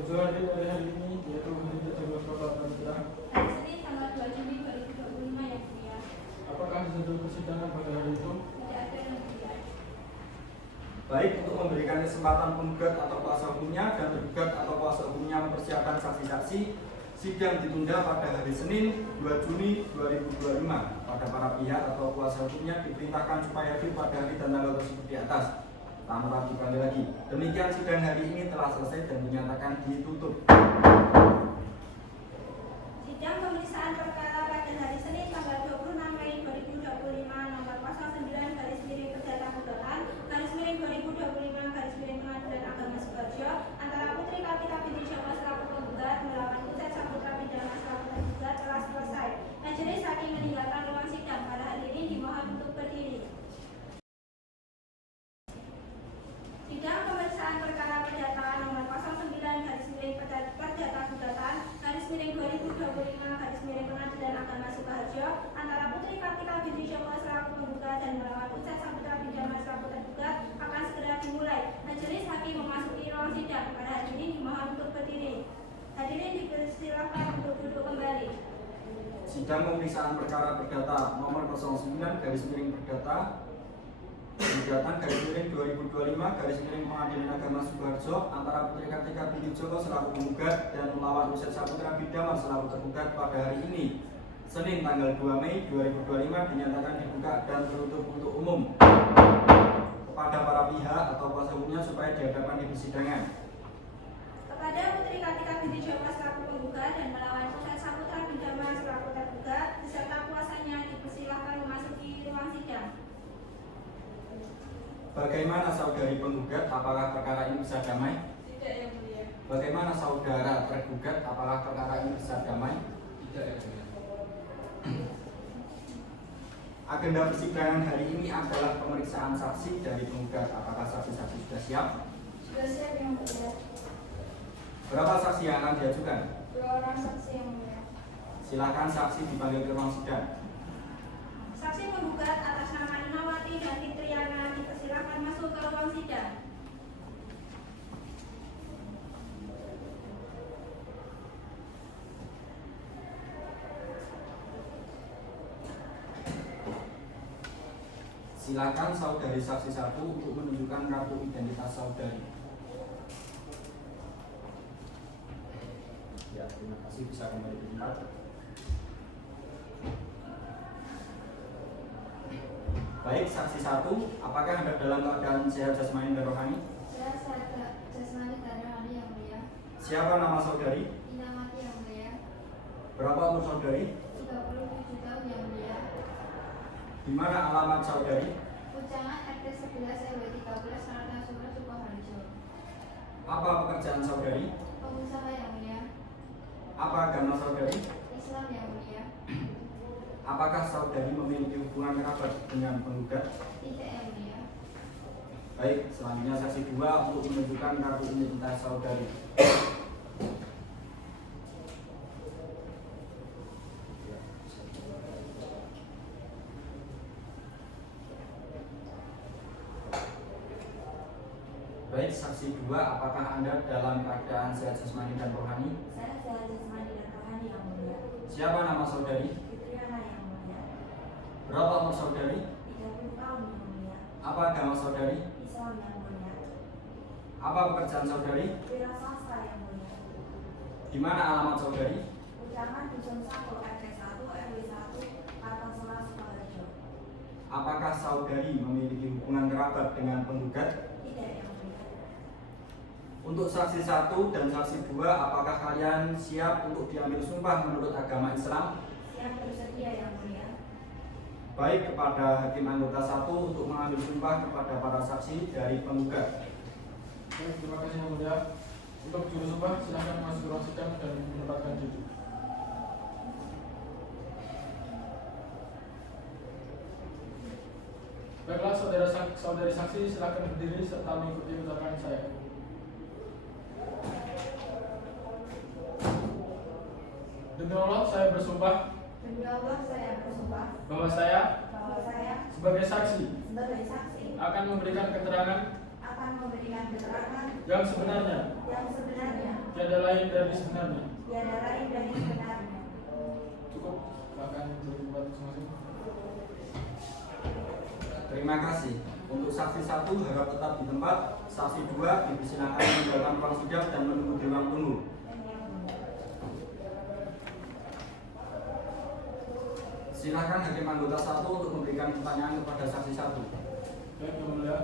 tujuan dari hari ini yaitu hari terjebak Bapak Panitra. Hari Senin tanggal 2 Juni 2025 yang mulia. Apakah jadwal persidangan pada hari itu? Tidak ada yang mulia. Baik, untuk memberikan kesempatan penggugat atau kuasa hukumnya dan tergugat atau kuasa hukumnya mempersiapkan saksi-saksi, sidang ditunda pada hari Senin 2 Juni 2025. Pada para pihak atau kuasa hukumnya diperintahkan supaya hadir pada hari dan tanggal tersebut di atas. Tanpa dikali lagi. Demikian sidang hari ini telah selesai dan dinyatakan ditutup. Sidang pemeriksaan perkara pada hari Senin tanggal 26 Mei 2025 nomor 09/2025/2025 Pengadilan Agama Sukoharjo antara Putri Kartika binti Joko selaku penggugat melawan Butet Saputra Bidana selaku tergugat telah selesai. Majelis hakim meninggalkan ruang sidang. Pada hari ini dimohon untuk berdiri. Sidang pemeriksaan perkara perdata nomor 09/Perdata Gugatan /2025 Pengadilan Agama Sukoharjo antara Putri Kartika binti Joko selaku penggugat dan melawan Butet Saputra Bidana selaku tergugat akan segera dimulai. Majelis hakim memasuki ruang sidang. Pada hari ini dimohon untuk berdiri. Hadirin dipersilakan untuk duduk kembali. Sidang pemeriksaan perkara perdata nomor 09/Perdata Gugatan /2025 Pengadilan Agama Sukoharjo antara Putri Kartika binti Joko selaku penggugat dan melawan Butet Saputra Bidana selaku tergugat pada hari ini Senin tanggal 2 Mei 2025 dinyatakan dibuka dan tertutup untuk umum kepada para pihak atau kuasa hukumnya supaya dihadapkan di persidangan. Kepada Putri Kartika binti Joko selaku penggugat dan melawan Butet Saputra Bidana selaku tergugat beserta kuasanya dipersilakan memasuki ruang sidang. Bagaimana saudari penggugat, apakah perkara ini bisa damai? Tidak yang mulia. Bagaimana saudara tergugat, apakah perkara ini bisa damai? Tidak ya mulia. Agenda persidangan hari ini adalah pemeriksaan saksi dari penggugat. Apakah saksi-saksi sudah siap? Sudah siap yang mulia. Berapa saksi yang akan diajukan? 2 orang saksi yang mulia. Silakan saksi dipanggil ke ruang sidang. Saksi penggugat atas nama Inawati dan Fitriana dipersilakan masuk ke ruang sidang. Silakan saudari saksi 1 untuk menunjukkan kartu identitas saudari. Ya, terima kasih, bisa kembali ke tempat. Baik, saksi 1, apakah Anda dalam keadaan sehat jasmani dan rohani? Saya sehat jasmani dan rohani yang mulia. Siapa nama saudari? Inamati yang mulia. Berapa umur saudari? 37 tahun yang mulia. Di mana alamat saudari? Ujangan RT 11 RW 13 Kartasura Sukoharjo. Apa pekerjaan saudari? agama saudari? Islam yang mulia. Apakah saudari memiliki hubungan kerabat dengan penggugat? Tidak yang mulia. Baik, selanjutnya saksi 2 untuk menunjukkan kartu identitas saudari. Baik, saksi 2, apakah Anda dalam keadaan sehat jasmani dan rohani? Saya sehat jasmani dan rohani yang mulia. Siapa nama saudari? Fitriana yang mulia. Berapa umur saudari? 30 tahun yang mulia. Apa agama saudari? Islam yang mulia. Apa pekerjaan saudari? Wira swasta yang mulia. Di mana alamat saudari? Ujangan Dusun Sako RT 1 RW 1 Kartasura Sukoharjo. Apakah saudari memiliki hubungan kerabat dengan penggugat? Tidak yang mulia. Untuk saksi 1 dan saksi 2, apakah kalian siap untuk diambil sumpah menurut agama Islam? Siap bersedia yang mulia. Baik, kepada hakim anggota 1 untuk mengambil sumpah kepada para saksi dari penggugat. Baik, terima kasih yang mulia. Untuk juru sumpah silakan masuk ke ruang sidang dan menempatkan diri. Baiklah, saudari saksi silakan berdiri serta mengikuti ucapan saya. Demi Allah, saya bersumpah Demi Allah saya bersumpah bahwa saya bahwa saya sebagai saksi sebagai saksi akan memberikan keterangan akan memberikan keterangan yang sebenarnya, tiada lain dari sebenarnya. tiada lain dari sebenarnya. Cukup, silakan berdiri tempat masing-masing. Terima kasih. Untuk saksi 1 harap tetap di tempat. Saksi 2 dipersilakan meninggalkan ruang sidang dan menunggu di ruang tunggu. Silakan hakim anggota 1 untuk memberikan pertanyaan kepada saksi 1. Baik, yang mulia.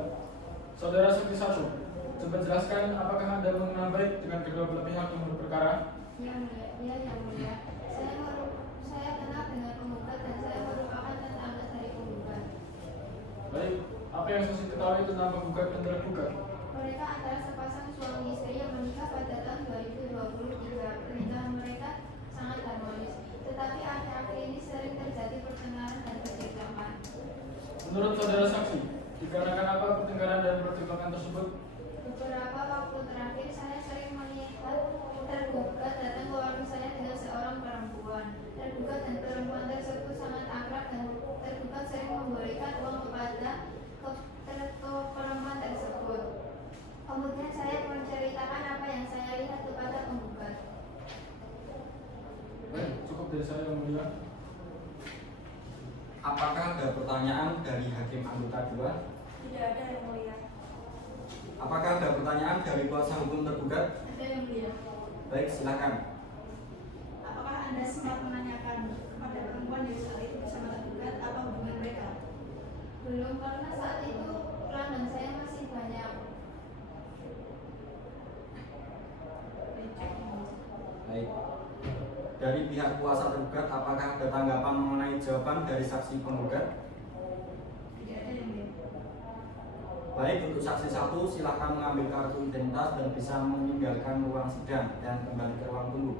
Saudara saksi 1, coba jelaskan apakah Anda mengenal baik dengan kedua belah pihak yang berperkara? Yang mulia, ya yang mulia. Saya kenal dengan penggugat dan saya merupakan tetangga dari penggugat. Baik, apa yang saksi ketahui tentang penggugat dan tergugat? Mereka adalah sepasang suami istri yang menikah pada tahun 2023. Pernikahan mereka sangat harmonis, tetapi akhir-akhir ini sering terjadi pertengkaran dan percekcokan. Menurut saudara saksi, dikarenakan apa pertengkaran dan percekcokan tersebut? Beberapa waktu terakhir saya sering melihat tergugat datang ke warung saya dengan seorang perempuan. Tergugat dan perempuan tersebut sangat akrab dan tergugat sering memberikan uang kepada perempuan tersebut. Kemudian saya menceritakan apa yang saya lihat kepada penggugat. Baik, cukup dari saya yang mulia. Apakah ada pertanyaan dari hakim anggota 2? Tidak ada yang mulia. Apakah ada pertanyaan dari kuasa hukum tergugat? Ada yang mulia. Baik, silakan. Apakah Anda sempat menanyakan kepada perempuan yang saat itu bersama tergugat apa hubungan mereka? Belum, karena saat itu pelanggan saya masih banyak. Baik. Dari pihak kuasa tergugat, apakah ada tanggapan mengenai jawaban dari saksi penggugat? Tidak ada yang mulia. Baik, untuk saksi 1 silakan mengambil kartu identitas dan bisa meninggalkan ruang sidang dan kembali ke ruang tunggu.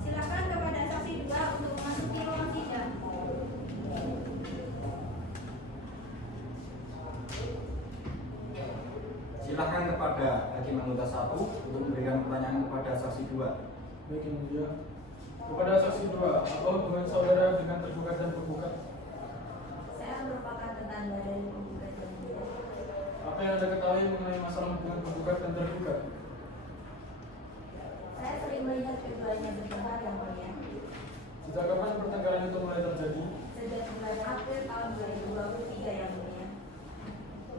Silakan kepada saksi 2 untuk memasuki ruang sidang. Silakan kepada hakim anggota 1 untuk memberikan pertanyaan kepada saksi 2. Baik, yang mulia. Kepada saksi 2, apa hubungan saudara dengan tergugat dan penggugat? Saya merupakan tetangga dari penggugat yang mulia. Apa yang Anda ketahui mengenai masalah hubungan penggugat dan tergugat? Saya sering melihat keduanya bertengkar yang mulia. Sejak kapan pertengkaran itu mulai terjadi? Sejak bulan April tahun 2023 yang mulia.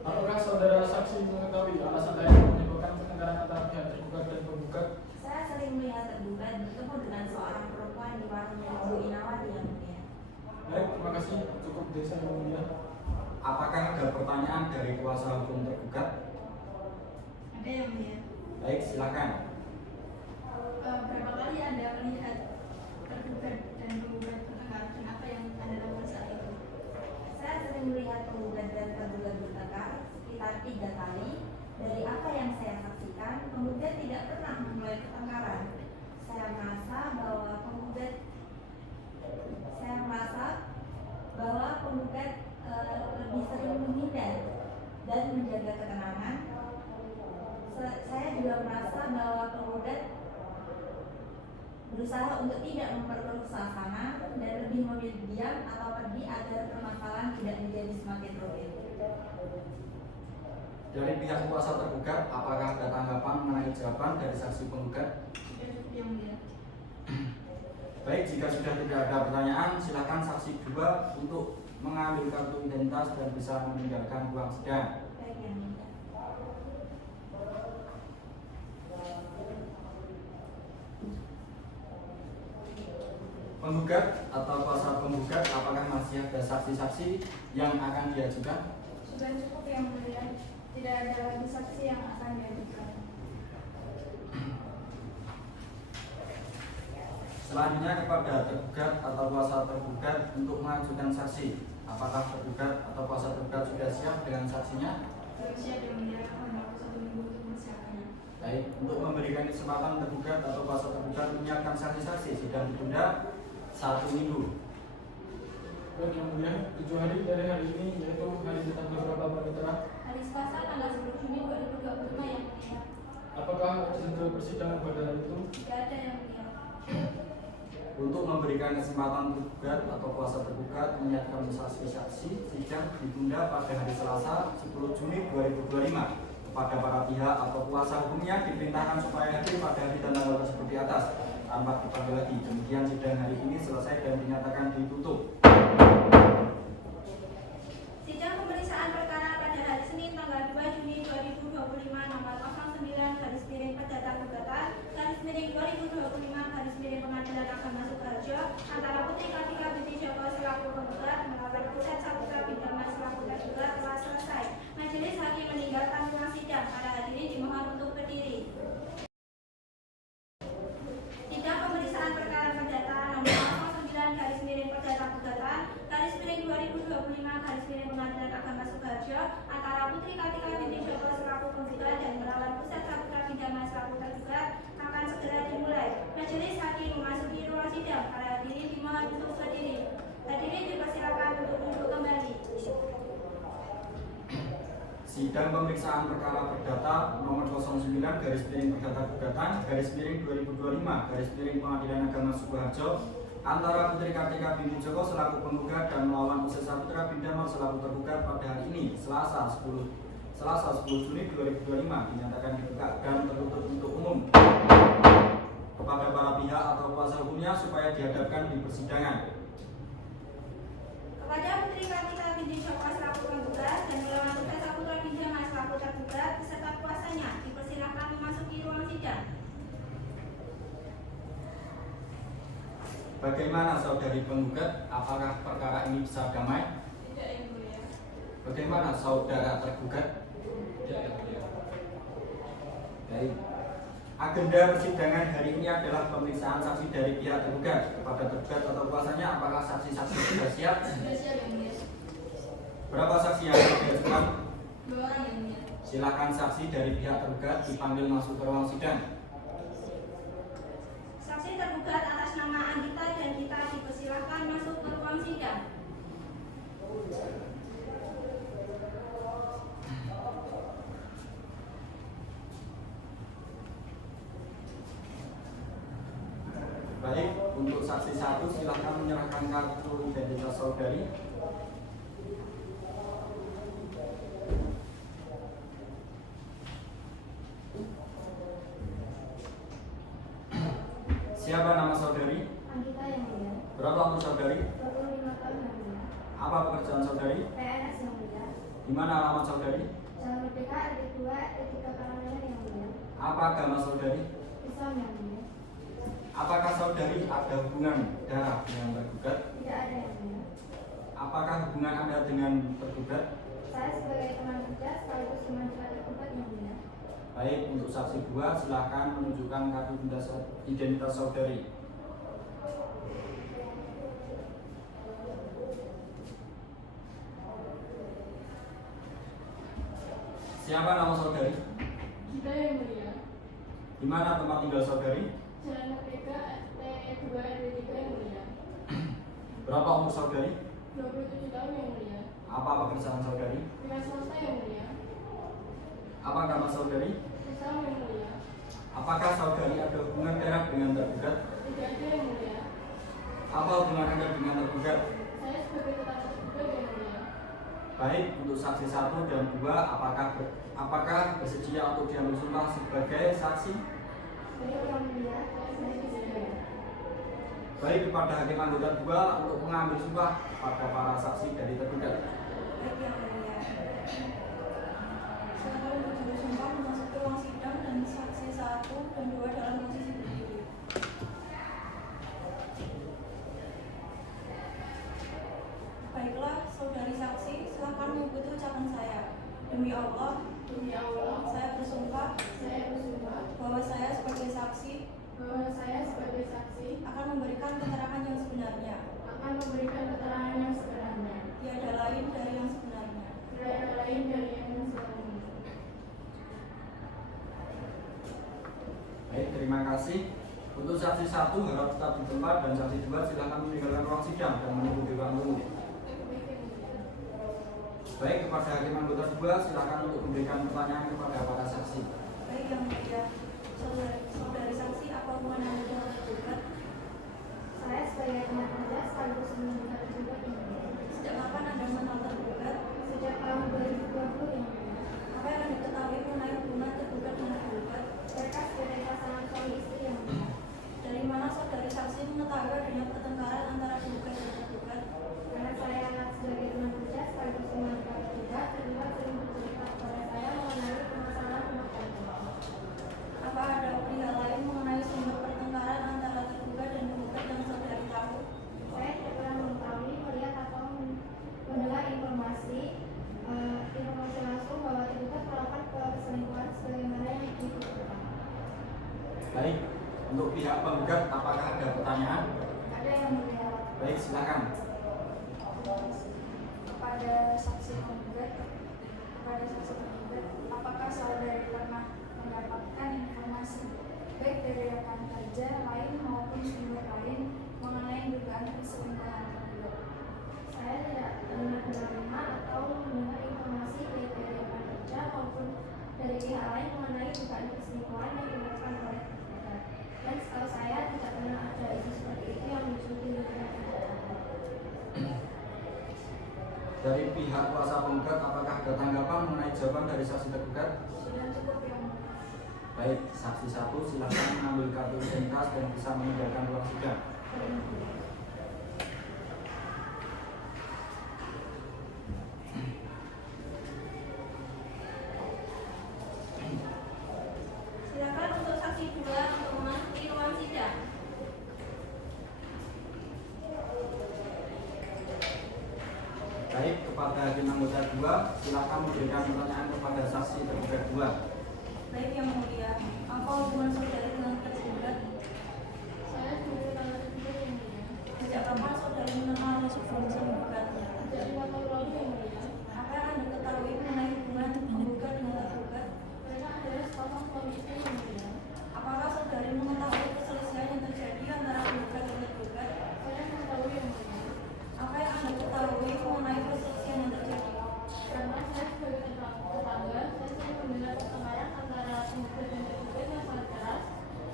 Apakah saudara saksi mengetahui alasan lain yang menyebabkan pertengkaran antara pihak tergugat dan penggugat? Saya sering melihat tergugat bertemu dengan seorang perempuan di warungnya Ibu Inawati yang mulia. Baik, terima kasih. Cukup dari saya yang mulia. Apakah ada pertanyaan dari kuasa hukum tergugat? Ada yang mulia. Baik, silakan. Berapa kali Anda melihat tergugat dan penggugat bertengkar dan apa yang Anda lakukan saat itu? Saya sering selama 3 kali. Dari apa yang saya saksikan, penggugat tidak pernah memulai pertengkaran. Saya merasa bahwa penggugat lebih sering menghindar dan menjaga ketenangan. Saya juga merasa bahwa penggugat berusaha untuk tidak memperkeruh suasana dan lebih memilih diam atau pergi agar permasalahan tidak menjadi semakin rumit. Dari pihak kuasa tergugat, apakah ada tanggapan mengenai jawaban dari saksi penggugat? Sudah cukup yang mulia. Baik, jika sudah tidak ada pertanyaan, silakan saksi 2 untuk mengambil kartu identitas dan bisa meninggalkan ruang sidang. Baik, yang mulia. Penggugat atau kuasa penggugat, apakah masih ada saksi-saksi yang akan diajukan? Sudah cukup yang mulia. Tidak ada lagi saksi yang akan diajukan. Selanjutnya kepada tergugat atau kuasa tergugat untuk mengajukan saksi. Apakah tergugat atau kuasa tergugat sudah siap dengan saksinya? Belum siap yang mulia. Mohon 1 minggu untuk persiapannya. Baik, untuk memberikan kesempatan tergugat atau kuasa tergugat menyiapkan saksi-saksi sidang ditunda 1 minggu. Baik yang mulia, 7 hari dari hari ini yaitu hari tanggal berapa Pak Mitra? Hari Selasa tanggal 10 Juni 2025 yang mulia. Apakah ada jadwal persidangan pada hari itu? Tidak ada yang mulia. Untuk memberikan kesempatan tergugat atau kuasa tergugat menyiapkan saksi-saksi sidang ditunda pada hari Selasa 10 Juni 2025. Kepada para pihak atau kuasa hukumnya diperintahkan supaya hadir pada hari dan tanggal tersebut di atas tanpa dipanggil lagi. Demikian sidang hari ini selesai dan dinyatakan ditutup. Sidang pemeriksaan perkara pada hari Senin tanggal 2 Juni 2025 nomor 09 garis miring perdata gugatan garis miring 2025 garis miring Pengadilan Agama Sukoharjo antara Putri Kartika binti Joko selaku penggugat melawan Pusat Saputra Bintama selaku tergugat telah selesai. Majelis hakim meninggalkan ruang sidang. Para hadirin dimohon untuk berdiri. Sidang pemeriksaan perkara perdata nomor 09 garis miring perdata gugatan garis miring 2025 garis miring Pengadilan Agama Sukoharjo antara Putri Kartika binti Joko selaku penggugat dan melawan Pusat Saputra Bintama selaku tergugat akan segera dimulai. Majelis hakim memasuki ruang sidang. Para hadirin dimohon untuk berdiri. Hadirin dipersilakan untuk duduk kembali. Sidang pemeriksaan perkara perdata nomor 09 garis miring perdata gugatan garis miring 2025 garis miring Pengadilan Agama Sukoharjo antara Putri Kartika binti Joko selaku penggugat dan melawan Pusat Saputra Bintama selaku tergugat pada hari ini Selasa 10 Juni 2025 dinyatakan dibuka dan tertutup untuk umum kepada para pihak atau kuasa hukumnya supaya dihadapkan di persidangan. Kepada Putri Kartika binti Joko selaku penggugat dan melawan Pusat Saputra Bintama selaku tergugat beserta kuasanya dipersilakan memasuki ruang sidang. Bagaimana saudari penggugat? Apakah perkara ini bisa damai? Tidak yang mulia. Bagaimana saudara tergugat? Tidak yang mulia. Baik. Agenda persidangan hari ini adalah pemeriksaan saksi dari pihak tergugat. Kepada tergugat atau kuasanya, apakah saksi-saksi sudah siap? Sudah siap yang mulia. Berapa saksi yang akan diajukan? 2 orang yang mulia. Silakan saksi dari pihak tergugat dipanggil masuk ke ruang sidang. Saksi tergugat atas nama Andita dan Gita dipersilakan masuk ke ruang sidang. Baik, untuk saksi 1 silakan menyerahkan kartu identitas saudari. Siapa nama saudari? Andita yang mulia. Berapa umur saudari? 25 tahun yang mulia. Apa pekerjaan saudari? PNS yang mulia. Di mana alamat saudari? Jalan Merdeka RT 2 RT 3 Karanganyar yang mulia. Apa agama saudari? Islam yang mulia. Apakah saudari ada hubungan darah dengan tergugat? Tidak ada yang mulia. Apakah hubungan Anda dengan tergugat? Saya sebagai teman kerja sekaligus teman curhat tergugat yang mulia. Baik, untuk saksi 2 silakan menunjukkan kartu identitas saudari. Siapa nama saudari? Kita yang mulia. Di mana tempat tinggal saudari? Jalan Merdeka RT 2 RW 3 yang mulia. Berapa umur saudari? 27 tahun yang mulia. Apa pekerjaan saudari? Pria swasta yang mulia. Apa nama saudari? Usaha yang mulia. Apakah saudari ada hubungan darah dengan tergugat? Tidak ada yang mulia. Apa hubungan Anda dengan tergugat? Saya sebagai tetangga tergugat yang mulia. Baik, untuk saksi 1 dan 2, apakah bersedia untuk diambil sumpah sebagai saksi? Saya yang mulia. Saya tidak. Baik, kepada hakim anggota 2 untuk mengambil sumpah pada para saksi dari tergugat. Baik yang mulia. Silakan untuk bersumpah memasuki ruang sidang dan saksi 1 dan 2 dalam posisi berdiri. Baiklah, saudari saksi, silakan mengikuti ucapan saya. Demi Allah, saya bersumpah bahwa saya sebagai saksi akan memberikan keterangan yang sebenarnya. Tiada lain dari yang sebenarnya. Baik, terima kasih. Untuk saksi 1 harap tetap di tempat dan saksi 2 silakan meninggalkan ruang sidang dan menunggu di ruang tunggu. Baik, kepada hakim anggota 2 silakan untuk memberikan pertanyaan kepada para saksi. Baik yang mulia, saudari saksi, apa hubungan Anda dengan tergugat? Saya sebagai teman kerja sekaligus menunjukkan tergugat yang mulia. Sejak kapan Anda mengenal tergugat? Sejak tahun 2020 yang mulia. Apa yang Anda ketahui mengenai hubungan tergugat dengan tergugat? Mereka sebagai pasangan suami istri yang mulia. Dari mana saudari saksi mengetahui adanya pertengkaran antara tergugat dan tergugat? Karena saya sebagai teman kerja sekaligus teman tergugat sering bercerita kepada saya mengenai permasalahan rumah tangga. Apa ada pihak lain mengenai sumber pertengkaran antara tergugat dan tergugat yang saudari tahu? Saya tidak pernah mengetahui, melihat atau mendengar informasi langsung bahwa tergugat melakukan perselingkuhan sebagaimana yang dituturkan. Baik, untuk pihak penggugat apakah ada pertanyaan? Ada yang mulia. Baik, silakan. Kepada saksi tergugat, apakah saudari pernah mendapatkan informasi baik dari rekan kerja lain maupun sumber lain mengenai dugaan perselingkuhan tergugat? Saya tidak menerima atau mendengar informasi baik dari rekan kerja maupun dari pihak lain mengenai dugaan perselingkuhan yang dilakukan oleh tergugat. Dan setahu saya tidak pernah ada isu seperti itu yang muncul di lingkungan kerja. Dari pihak kuasa penggugat apakah ada tanggapan mengenai jawaban dari saksi tergugat? Sudah cukup yang mulia. Baik, saksi 1 silakan mengambil kartu identitas dan bisa meninggalkan ruang sidang. Silakan untuk saksi 2 untuk memasuki ruang sidang. Baik, kepada hakim anggota 2 silakan memberikan pertanyaan kepada saksi tergugat 2. Baik yang mulia, apa hubungan saudari dengan tergugat? Saya sebagai tetangga tergugat yang mulia. Sejak kapan saudari mengenal sebelum tergugatnya? Sejak 5 tahun lalu yang mulia. Apa yang Anda ketahui mengenai hubungan penggugat dengan tergugat? Mereka adalah sepasang suami istri yang mulia. Apakah saudari mengetahui perselisihan yang terjadi antara penggugat dan tergugat? Saya mengetahui yang mulia. Apa yang Anda ketahui mengenai perselisihan yang terjadi? Karena saya sebagai tetangga, saya sering mendengar pertengkaran antara penggugat dan tergugat yang sangat keras,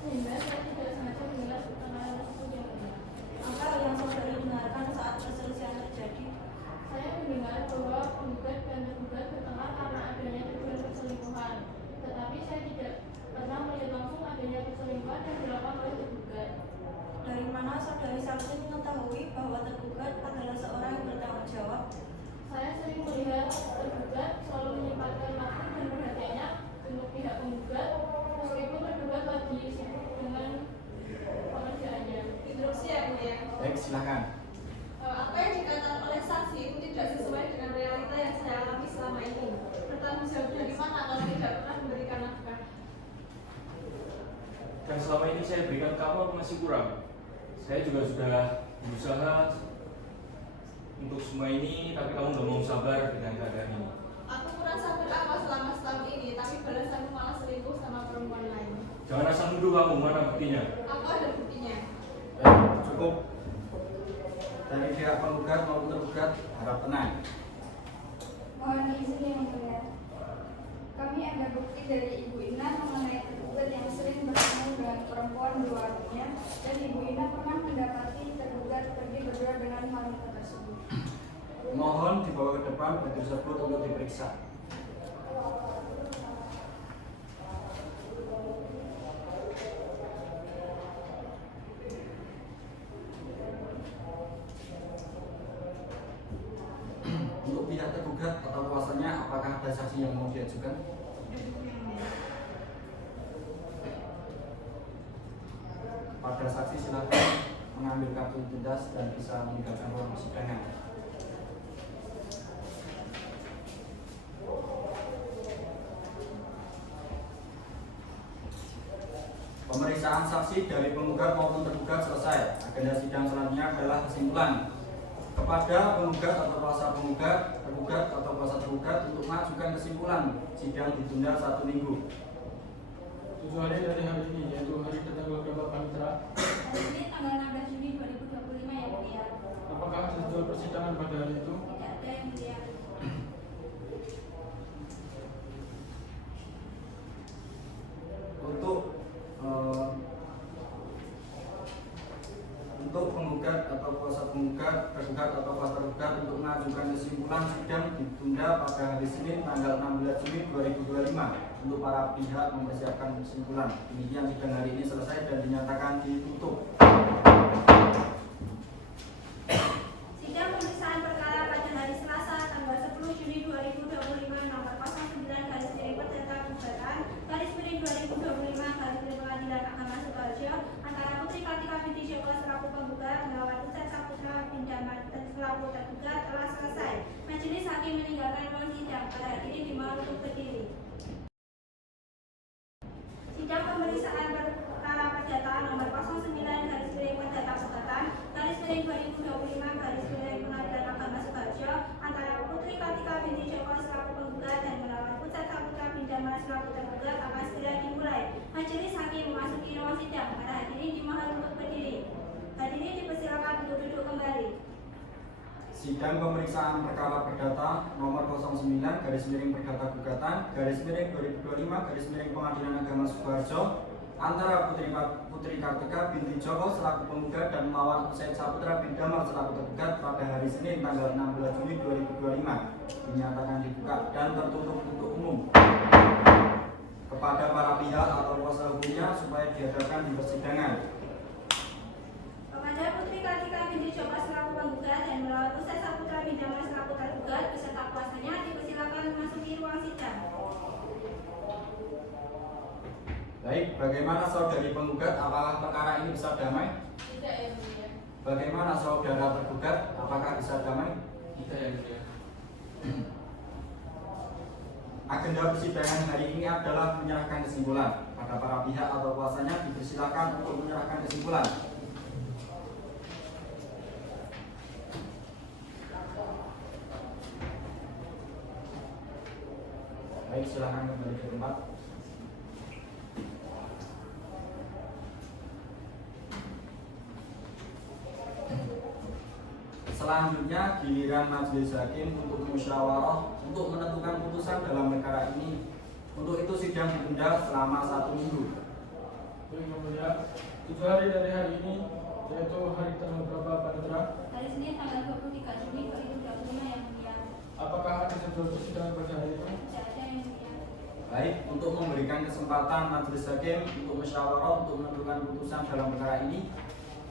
sehingga saya tidak sengaja mendengar pertengkaran tersebut yang mulia. Apa yang saudari dengarkan saat perselisihan terjadi? Saya mendengar bahwa penggugat dan tergugat bertengkar karena adanya tuduhan perselingkuhan, tetapi saya tidak pernah melihat langsung adanya perselingkuhan yang dilakukan oleh tergugat. Dari mana saudari saksi mengetahui bahwa tergugat adalah seorang yang bertanggung jawab? Saya sering melihat tergugat selalu menyempatkan waktu dan perhatiannya untuk pihak penggugat, meskipun tergugat lagi sibuk dengan pekerjaannya. Interupsi ya, Bu ya. Baik, silakan. Apa yang dikatakan oleh saksi itu tidak sesuai dengan realita yang saya alami selama ini. Bertanggung jawab dari mana kalau tidak pernah memberikan nafkah? Dan selama ini saya berikan kamu apa masih kurang? Saya juga sudah berusaha untuk semua ini, tapi kamu gak mau sabar dengan keadaan ini. Aku kurang merasa berapa selama setahun ini, tapi balasanmu malah selingkuh sama perempuan lain. Jangan asal nuduh kamu, mana buktinya? Aku ada buktinya. Cukup. Dari pihak penggugat maupun tergugat harap tenang. Mohon izin yang mulia. Kami ada bukti dari Ibu Ina mengenai tergugat yang sering bertemu dengan perempuan di warungnya, dan Ibu Ina pernah mendapati tergugat pergi berdua dengan wanita tersebut. Mohon dibawa ke depan bukti tersebut untuk diperiksa. Untuk pihak tergugat atau kuasanya, apakah ada saksi yang mau diajukan? Pada saksi silakan mengambil kartu identitas dan bisa meninggalkan ruang persidangan. Pemeriksaan saksi dari penggugat maupun tergugat selesai. Agenda sidang selanjutnya adalah kesimpulan. Kepada penggugat atau kuasa penggugat, tergugat atau kuasa tergugat untuk mengajukan kesimpulan, sidang ditunda 1 minggu. 7 hari dari hari ini, yaitu hari ketanggal berapa Panitra? Hari ini tanggal 16 Juni 2025 yang mulia. Apakah ada jadwal persidangan pada hari itu? Tidak ada yang mulia. Untuk penggugat atau kuasa penggugat, tergugat atau kuasa tergugat untuk mengajukan kesimpulan, sidang ditunda pada hari Senin tanggal 16 Juni 2025 untuk para pihak mempersiapkan kesimpulan. Demikian sidang hari ini selesai dan dinyatakan ditutup. Sidang pemeriksaan perkara pada hari Selasa tanggal 10 Juni 2025 nomor 09/Perdata Penggugat /2025 Pengadilan Agama Sukoharjo antara Putri Kartika binti Joko selaku penggugat melawan Ustaz Saputra bin Damar selaku tergugat telah selesai. Majelis hakim meninggalkan ruang sidang. Pada hari ini dimohon untuk berdiri. Sidang pemeriksaan perkara perdata nomor 09/Perdata Penggugat /2025 Pengadilan Agama Sukoharjo antara Putri Kartika binti Joko selaku penggugat dan melawan Ustaz Saputra bin Damar selaku tergugat akan segera dimulai. Majelis hakim memasuki ruang sidang. Pada hari ini dimohon untuk berdiri. Hadirin dipersilakan untuk duduk kembali. Sidang pemeriksaan perkara perdata nomor 09/Perdata Gugatan /2025 Pengadilan Agama Sukoharjo antara Putri Kartika binti Joko selaku penggugat dan melawan Ustaz Saputra bin Damar selaku tergugat pada hari Senin tanggal 16 Juni 2025 dinyatakan dibuka dan tertutup untuk umum kepada para pihak atau kuasa hukumnya supaya dihadapkan di persidangan. Kepada Putri Kartika binti Joko selaku penggugat dan melawan Ustaz Saputra bin Damar selaku tergugat beserta kuasanya dipersilakan memasuki ruang sidang. Baik, bagaimana saudari penggugat? Apakah perkara ini bisa damai? Tidak yang mulia. Bagaimana saudara tergugat? Apakah bisa damai? Tidak yang mulia. Agenda persidangan hari ini adalah menyerahkan kesimpulan. Pada para pihak atau kuasanya dipersilakan untuk menyerahkan kesimpulan. Baik, silakan kembali ke tempat. Selanjutnya giliran majelis hakim untuk musyawarah untuk menentukan putusan dalam perkara ini. Untuk itu sidang ditunda selama 1 minggu. Baik, yang mulia. 7 hari dari hari ini, yaitu hari tanggal berapa Panitra? Hari Senin tanggal 23 Juni 2025 yang mulia. Apakah ada jadwal persidangan pada hari itu? Tidak ada yang mulia. Baik, untuk memberikan kesempatan majelis hakim untuk musyawarah untuk menentukan putusan dalam perkara ini.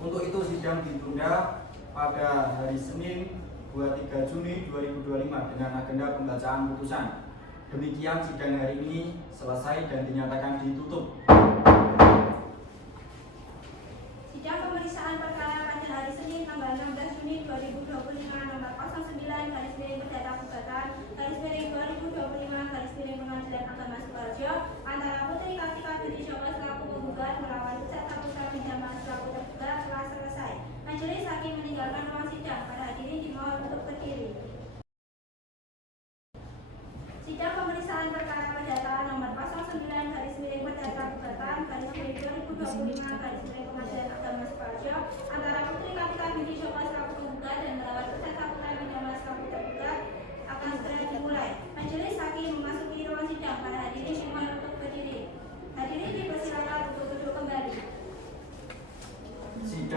Untuk itu sidang ditunda pada hari Senin 23 Juni 2025 dengan agenda pembacaan putusan. Demikian sidang hari ini selesai dan dinyatakan ditutup. Sidang pemeriksaan perkara pada hari Senin tanggal 16 Juni 2025 nomor 09/Perdata Gugatan /2025 Pengadilan Agama Sukoharjo antara Putri Kartika binti Joko selaku penggugat melawan Ustaz Saputra bin Damar selaku tergugat telah selesai. Majelis hakim meninggalkan ruang sidang. Pada hari ini dimohon untuk berdiri. Sidang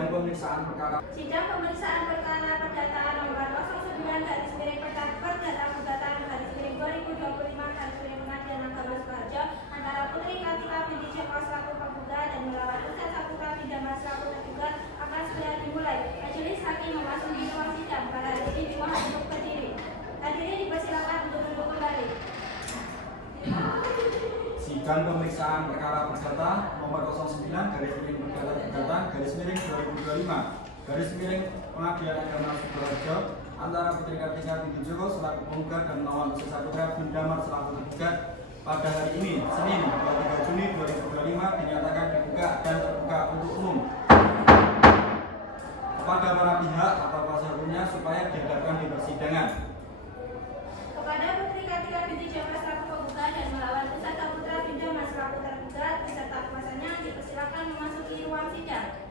Sidang pemeriksaan perkara perdata nomor 09/perdata gugatan 2025/20 Pengadilan Agama Sukoharjo antara Putri Kartika binti Joko selaku penggugat dan melawan Ustaz Saputra bin Damar selaku tergugat akan segera dimulai. Majelis hakim memasuki ruang sidang pada hari ini dimohon untuk berdiri. Hadirin dipersilakan untuk duduk kembali. Sidang pemeriksaan perkara perdata nomor 09/perdata/2025 Pengadilan Agama Sukoharjo antara Putri Kartika binti Joko selaku penggugat dan melawan Ustaz Saputra bin Damar selaku tergugat pada hari ini Senin 23 Juni 2025 dinyatakan dibuka dan terbuka untuk umum kepada para pihak atau kuasa hukumnya supaya dihadapkan di persidangan. Kepada Putri Kartika binti Joko selaku penggugat dan melawan Ustaz Saputra bin Damar selaku tergugat beserta kuasanya dipersilakan memasuki ruang sidang.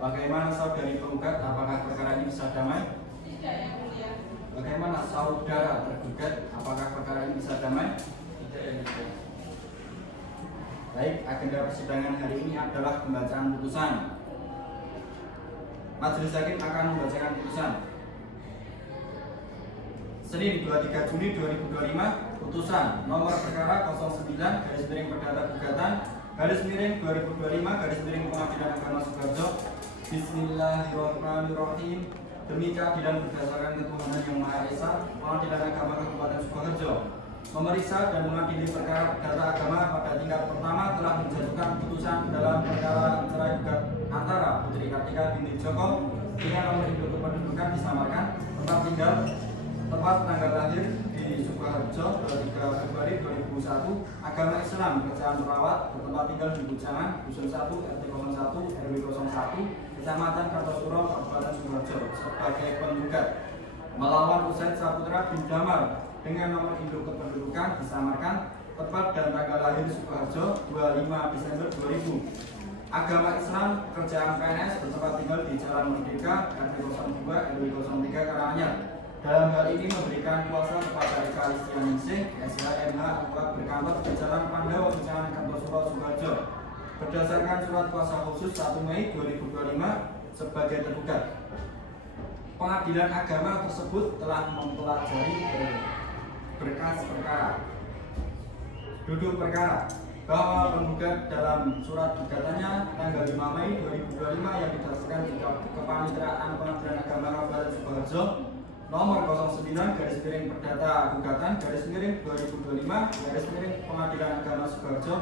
Bagaimana saudari penggugat, apakah perkara ini bisa damai? Tidak, Yang Mulia. Bagaimana saudara tergugat, apakah perkara ini bisa damai? Tidak, Yang Mulia. Baik, agenda persidangan hari ini adalah pembacaan putusan. Majelis hakim akan membacakan putusan. Senin 23 Juni 2025, putusan nomor perkara 09/perdata/2025/Pengadilan Agama Sukoharjo. Bismillahirrahmanirrahim. Demi keadilan berdasarkan ketuhanan yang Maha Esa, Pengadilan Agama Kabupaten Sukoharjo memeriksa dan mengadili perkara perdata agama pada tingkat pertama telah menjatuhkan putusan dalam perkara cerai gugat antara Putri Kartika binti Joko dengan nomor induk kependudukan disamarkan, tempat tinggal, tempat tanggal lahir di Sukoharjo 23 Februari 2001, agama Islam, kerjaan perawat, bertempat tinggal di Bujangan, Dusun 1, RT 01, RW 01, Kecamatan Kartosuro, Kabupaten Sukoharjo sebagai penggugat melawan Ustaz Saputra bin Damar dengan nomor induk kependudukan disamarkan, tempat dan tanggal lahir Sukoharjo 25 Desember 2000. Agama Islam, kerjaan PNS, bertempat tinggal di Jalan Merdeka, RT 02, RW 03 Karanganyar. Dalam hal ini memberikan kuasa kepada Eka Listianingsih, SHMH, akurat berkantor di Jalan Pandawa, Kecamatan Kartosuro, Sukoharjo, berdasarkan surat kuasa khusus 1 Mei 2025 sebagai tergugat. Pengadilan agama tersebut telah mempelajari berkas perkara. Duduk perkara bahwa penggugat dalam surat gugatannya tanggal 5 Mei 2025 yang didasarkan di Kepanitraan Pengadilan Agama Kabupaten Sukoharjo nomor 09/perdata gugatan /2025 Pengadilan Agama Sukoharjo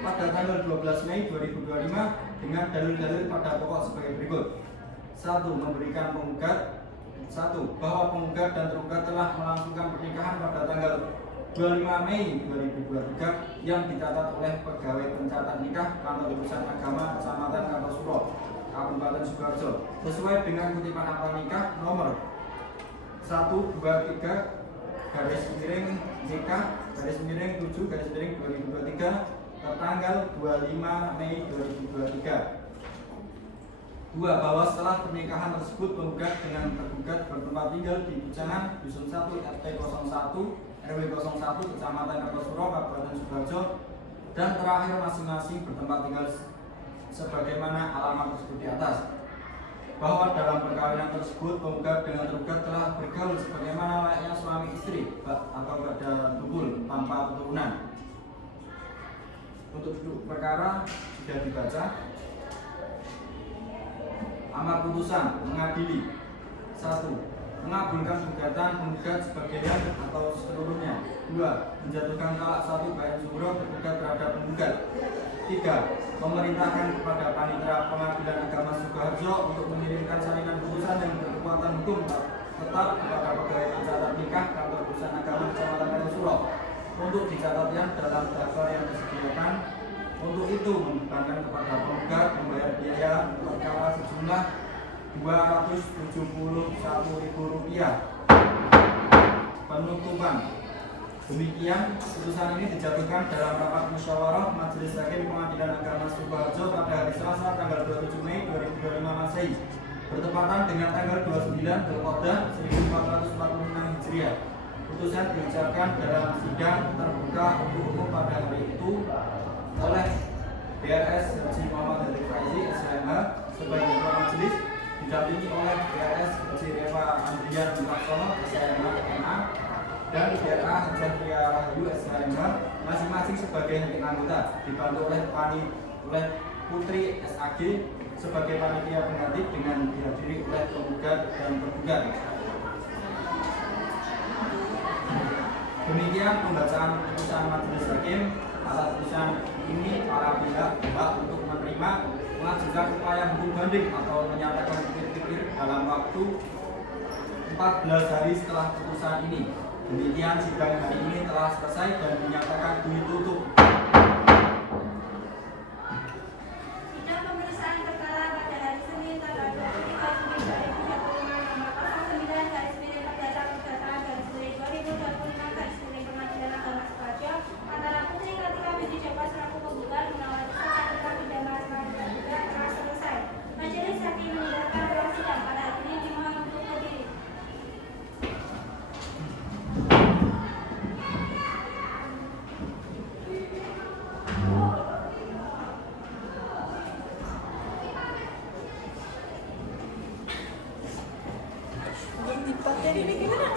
pada tanggal 12 Mei 2025 dengan dalil-dalil pada pokok sebagai berikut. 1. Memberikan penggugat 1. Bahwa penggugat dan tergugat telah melangsungkan pernikahan pada tanggal 25 Mei 2023 yang dicatat oleh pegawai pencatat nikah Kantor Urusan Agama Kecamatan Kartosuro, Kabupaten Sukoharjo sesuai dengan kutipan akta nikah nomor 123/JK/7/2023 tertanggal 25 Mei 2023. 2. Bahwa setelah pernikahan tersebut penggugat dengan tergugat bertempat tinggal di Bujangan, Dusun 1, RT 01, RW 01, Kecamatan Kartosuro, Kabupaten Sukoharjo, dan terakhir masing-masing bertempat tinggal sebagaimana alamat tersebut di atas. Bahwa dalam perkawinan tersebut penggugat dengan tergugat telah bergaul sebagaimana layaknya suami istri atau pada dubul tanpa keturunan. Untuk duduk perkara sudah dibaca. Amar putusan mengadili 1. Mengabulkan gugatan penggugat sebagian atau seluruhnya. 2. Menjatuhkan talak 1 baik suro tergugat terhadap penggugat. 3. Memerintahkan kepada Panitera Pengadilan Agama Sukoharjo untuk mengirimkan salinan putusan yang berkekuatan hukum tetap kepada pegawai pencatat nikah Kantor Urusan Agama Kecamatan Kartosuro untuk dicatatkan dalam daftar yang disediakan. Untuk itu membebankan kepada penggugat membayar biaya perkara sejumlah Rp271.000 penutupan. Demikian putusan ini dijatuhkan dalam rapat musyawarah Majelis Hakim Pengadilan Agama Sukoharjo pada hari Selasa tanggal 27 Mei 2025 Masehi bertepatan dengan tanggal 29 Dzulqa'dah 1446 Hijriah. Putusan diucapkan dalam sidang terbuka untuk umum pada hari itu oleh BRS Haji Muhammad Hadi Faizi, didampingi oleh DRS Cirewa Andrian Laksono SMA dan IDRA Hajar Rahayu SHMH masing-masing sebagai hakim anggota, dibantu oleh Putri SAG sebagai panitia pengganti dengan dihadiri oleh penggugat dan tergugat. Demikian pembacaan putusan majelis hakim. Atas putusan ini para pihak berhak untuk menerima, mengajukan upaya hukum banding atau menyatakan pikir-pikir dalam waktu 14 hari setelah putusan ini. Demikian sidang hari ini telah selesai dan dinyatakan ditutup. Sidang pemeriksaan perkara pada hari Senin tanggal 23 Juni 2025 nomor 09/2025/2025 Pengadilan Agama Sidoarjo antara Putri Kartika binti Joko selaku penggugat melawan Putra Putra Pidana selaku tergugat telah selesai. Majelis hakim meninggalkan ruang sidang pada hari ini dimohon untuk berdiri. Dipakai ini gimana?